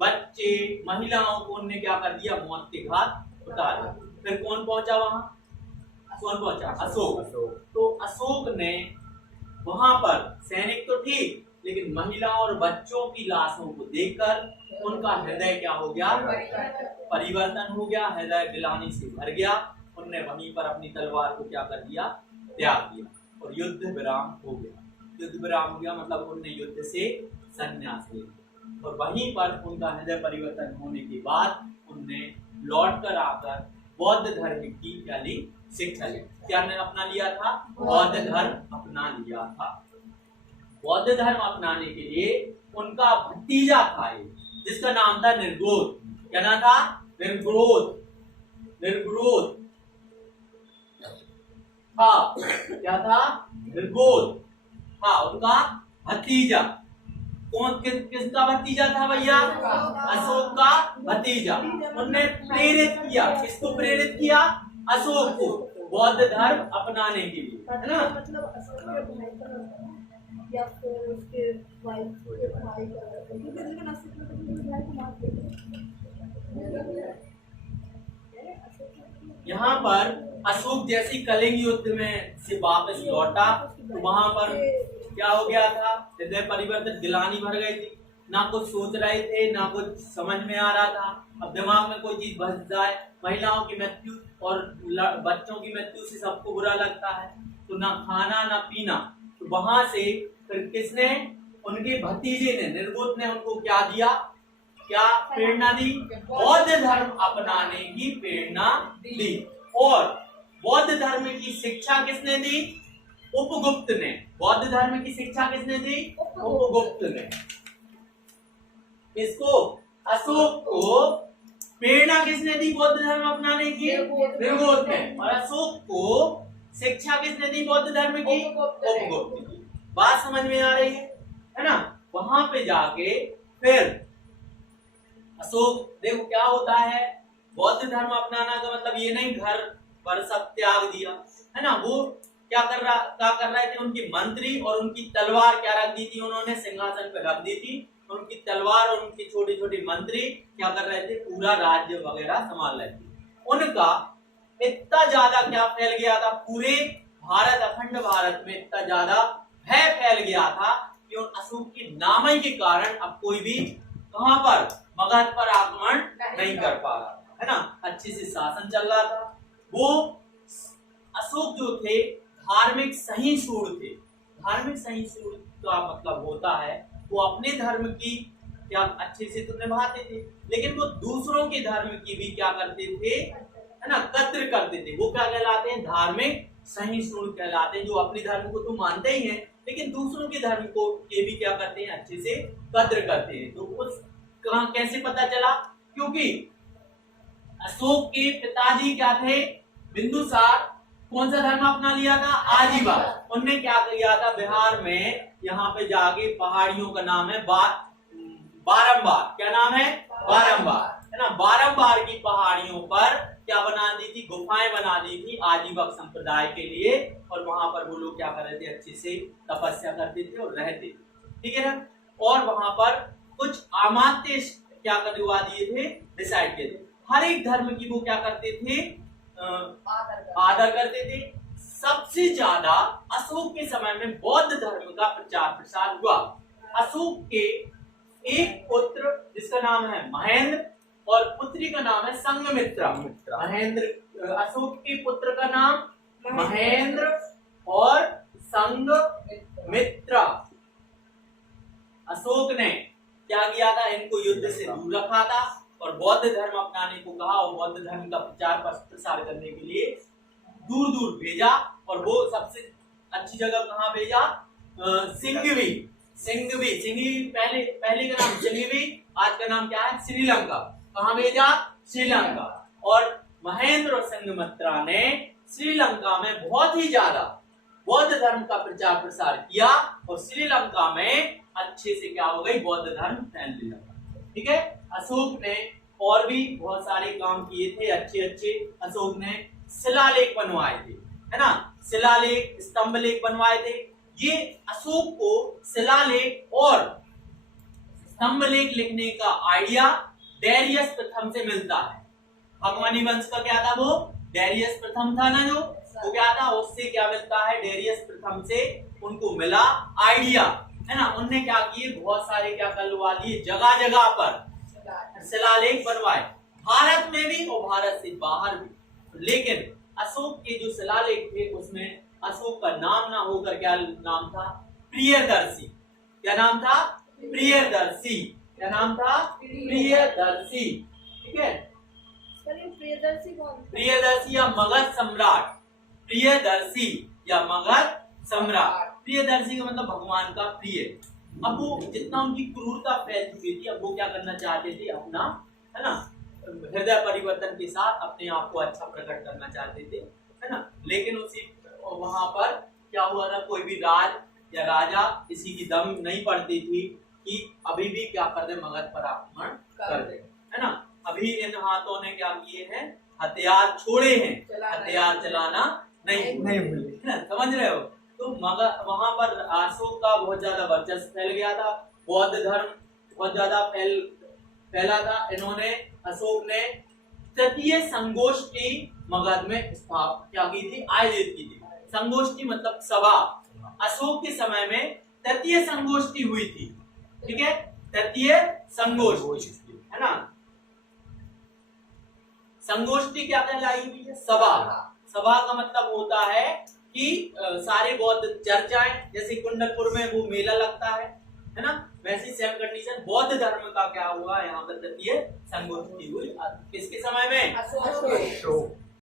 बच्चे महिलाओं को उन्होंने क्या कर दिया, मौत के घाट उतार दिया। फिर कौन पहुंचा वहां, कौन पहुंचा, अशोक। तो अशोक ने वहां पर सैनिक तो ठीक, लेकिन महिलाओं और बच्चों की लाशों को देखकर उनका हृदय क्या हो गया, परिवर्तन हो गया, हृदय गिलानी से भर गया। उनने वहीं पर अपनी तलवार को क्या कर दिया, त्याग दिया और युद्ध विराम हो गया। युद्ध विराम हो गया मतलब उनने युद्ध से संन्यास ले लिया। और वहीं पर उनका हृदय परिवर्तन होने के बाद उनने लौट कर आकर बौद्ध धर्म की क्या ली, शिक्षा ली। क्या ने अपना लिया था, बौद्ध धर्म अपना लिया था। बौद्ध धर्म अपनाने के लिए उनका भतीजा था जिसका नाम था निर्गोध। क्या नाम था, निर्गोध, निर्गोध हाँ, क्या था, निर्गोध, हाँ, उनका भतीजा। कौन किसका भतीजा था भैया, अशोक का भतीजा। उनने प्रेरित किया, किसको प्रेरित किया, अशोक को बौद्ध धर्म अपनाने के लिए, है ना। मतलब अशोक के भाई का या फिर उसके वाइफ के भाई का, क्योंकि लेकिन अशोक ने अपने भाई को मार दिया। यहाँ पर अशोक जैसी कलिंग युद्ध में से वापस लौटा तो वहां पर क्या हो गया था, हृदय परिवर्तन, गिलानी भर गई थी, ना कुछ सोच रहे थे, ना कुछ समझ में आ रहा था। अब दिमाग में कोई चीज बस जाए, महिलाओं की मृत्यु और बच्चों की मृत्यु से सबको बुरा लगता है, तो ना खाना ना पीना। तो वहां से फिर किसने, उनके भतीजे ने, निर्गोध ने उनको क्या दिया, क्या प्रेरणा दी, बौद्ध धर्म अपनाने की प्रेरणा दी। और बौद्ध धर्म की शिक्षा किसने दी, उपगुप्त ने। बौद्ध धर्म की शिक्षा किसने दी, उपगुप्त ने। इसको, अशोक को प्रेरणा किसने दी बौद्ध धर्म अपनाने की, निर्गोध ने। और अशोक को शिक्षा किसने दी बौद्ध धर्म की, उपगुप्त की। बात समझ में आ रही है ना। वहां पे जाके फिर अशोक, देखो क्या होता है, बौद्ध धर्म अपनाना का मतलब ये नहीं घर पर सब त्याग दिया, है ना। वो क्या कर रहे थे, उनकी मंत्री और उनकी तलवार क्या रख दी थी, उन्होंने सिंहासन पर रख दी थी। उनकी तलवार और उनकी छोटी छोटी मंत्री क्या कर रहे थे, पूरा राज्य वगैरह संभाल रहे थे। उनका इतना ज्यादा क्या फैल गया था, पूरे भारत, अखंड भारत में इतना ज्यादा भय फैल गया था कि उन अशोक की नामई के कारण अब कोई भी कहां पर, मगध पर आक्रमण नहीं कर पा रहा था, है ना। अच्छे से शासन चल रहा था। वो अशोक जो थे धार्मिक सहिष्णु थे। धार्मिक सहिष्णु का मतलब होता है वो अपने धर्म की क्या अच्छे से तो निभाते थे, लेकिन वो दूसरों के धर्म की भी क्या करते थे, है ना, कद्र करते थे। वो क्या कहलाते हैं, धार्मिक सहिष्णु कहलाते हैं, जो अपने धर्म को तो मानते ही हैं लेकिन दूसरों के धर्म को के भी क्या करते हैं, अच्छे से कद्र करते हैं। तो उस कहां कैसे पता चला, क्योंकि अशोक के पिताजी क्या थे, बिंदुसार, कौन सा धर्म अपना लिया था, आजीवन। उनने क्या किया था, बिहार में यहाँ पे जाके पहाड़ियों का नाम है बारंबार। क्या नाम है, बारंबार, है ना। बारंबार की पहाड़ियों पर क्या बना दी थी, गुफाएं बना दी थी आजीवक संप्रदाय के लिए। और वहां पर वो लोग क्या कर रहे थे, अच्छे से तपस्या करते थे और रहते थे, ठीक है ना। और वहां पर कुछ अमात्य क्या करवा दिए थे, डिसाइड किए थे। हर एक धर्म की वो क्या करते थे, आदर करते थे। सबसे ज्यादा अशोक के समय में बौद्ध धर्म का प्रचार प्रसार हुआ। अशोक के एक पुत्र जिसका नाम है महेंद्र और पुत्री का नाम है संघमित्रा। महेंद्र, अशोक के पुत्र का नाम महेंद्र और संघमित्रा। अशोक ने क्या किया था, इनको युद्ध से दूर रखा था और बौद्ध धर्म अपनाने को कहा और बौद्ध धर्म का प्रचार प्रसार करने के लिए दूर दूर भेजा। और वो सबसे अच्छी जगह कहाँ भेजा, सिंगवी। सिंघवी पहले का नाम सिंघवी, आज का नाम क्या है? श्रीलंका। कहाँ भेजा? श्रीलंका। और महेंद्र संघमित्रा ने श्रीलंका में बहुत ही ज्यादा बौद्ध धर्म का प्रचार प्रसार किया और श्रीलंका में अच्छे से क्या हो गई? बौद्ध धर्म फैलने लगा। ठीक है। अशोक ने और भी बहुत सारे काम किए थे अच्छे। अशोक ने शिलालेख बनवाए थे, है ना, शिलालेख, स्तंभ लेख बनवाए थे। ये अशोक को शिलालेख और स्तंभ लेख लिखने का आइडिया डेरियस प्रथम से मिलता है। भगवानी वंश का क्या था? वो डेरियस प्रथम था ना, जो वो क्या था? उससे क्या मिलता है? डेरियस प्रथम से उनको मिला आइडिया, है ना। उनने क्या किए? बहुत सारे क्या करवा दिए? जगह जगह पर शिलालेख बनवाए, भारत में भी और भारत से बाहर भी। लेकिन अशोक के जो शिलालेख थे उसमें अशोक का नाम ना होकर क्या नाम था? प्रियदर्शी। क्या नाम था? प्रियदर्शी। क्या नाम था? प्रियदर्शी। ठीक है। प्रियदर्शी कौन? प्रियदर्शी या मगध सम्राट। प्रियदर्शी या मगध सम्राट। प्रियदर्शी का मतलब भगवान का प्रिय। अब वो जितना उनकी क्रूरता फैल चुकी थी, अब वो क्या करना चाहते थे? अपना, है ना, हृदय परिवर्तन के साथ अपने आप को अच्छा प्रकट करना चाहते थे, है ना। लेकिन उसी वहां पर क्या हुआ था? कोई भी राज या राजा किसी की दम नहीं पड़ती थी कि अभी भी क्या कर दे? मगध पर आक्रमण कर दे, है ना। अभी इन हाथों ने क्या किए हैं? हथियार छोड़े हैं, हथियार चलाना नहीं भूले, है ना। समझ रहे हो? तो मगध वहां पर अशोक का बहुत ज्यादा वर्चस्व फैल गया था, बौद्ध धर्म बहुत ज्यादा फैला था। इन्होंने, अशोक ने तृतीय संगोष्ठी मगध में स्थापना क्या की थी? आयोजित की थी। संगोष्ठी मतलब सभा। अशोक के समय में तृतीय संगोष्ठी हुई थी। ठीक है, तृतीय संगोष्ठी, है ना। संगोष्ठी क्या कहलाई हुई है? सभा। सभा का मतलब होता है कि सारे बौद्ध चर्चाएं, जैसे कुंडलपुर में वो मेला लगता है ना, वैसी सेम कंडीशन बौद्ध धर्म का क्या हुआ? यहाँ पर तृतीय संगोष्ठी हुई। किसके समय में? अशोक।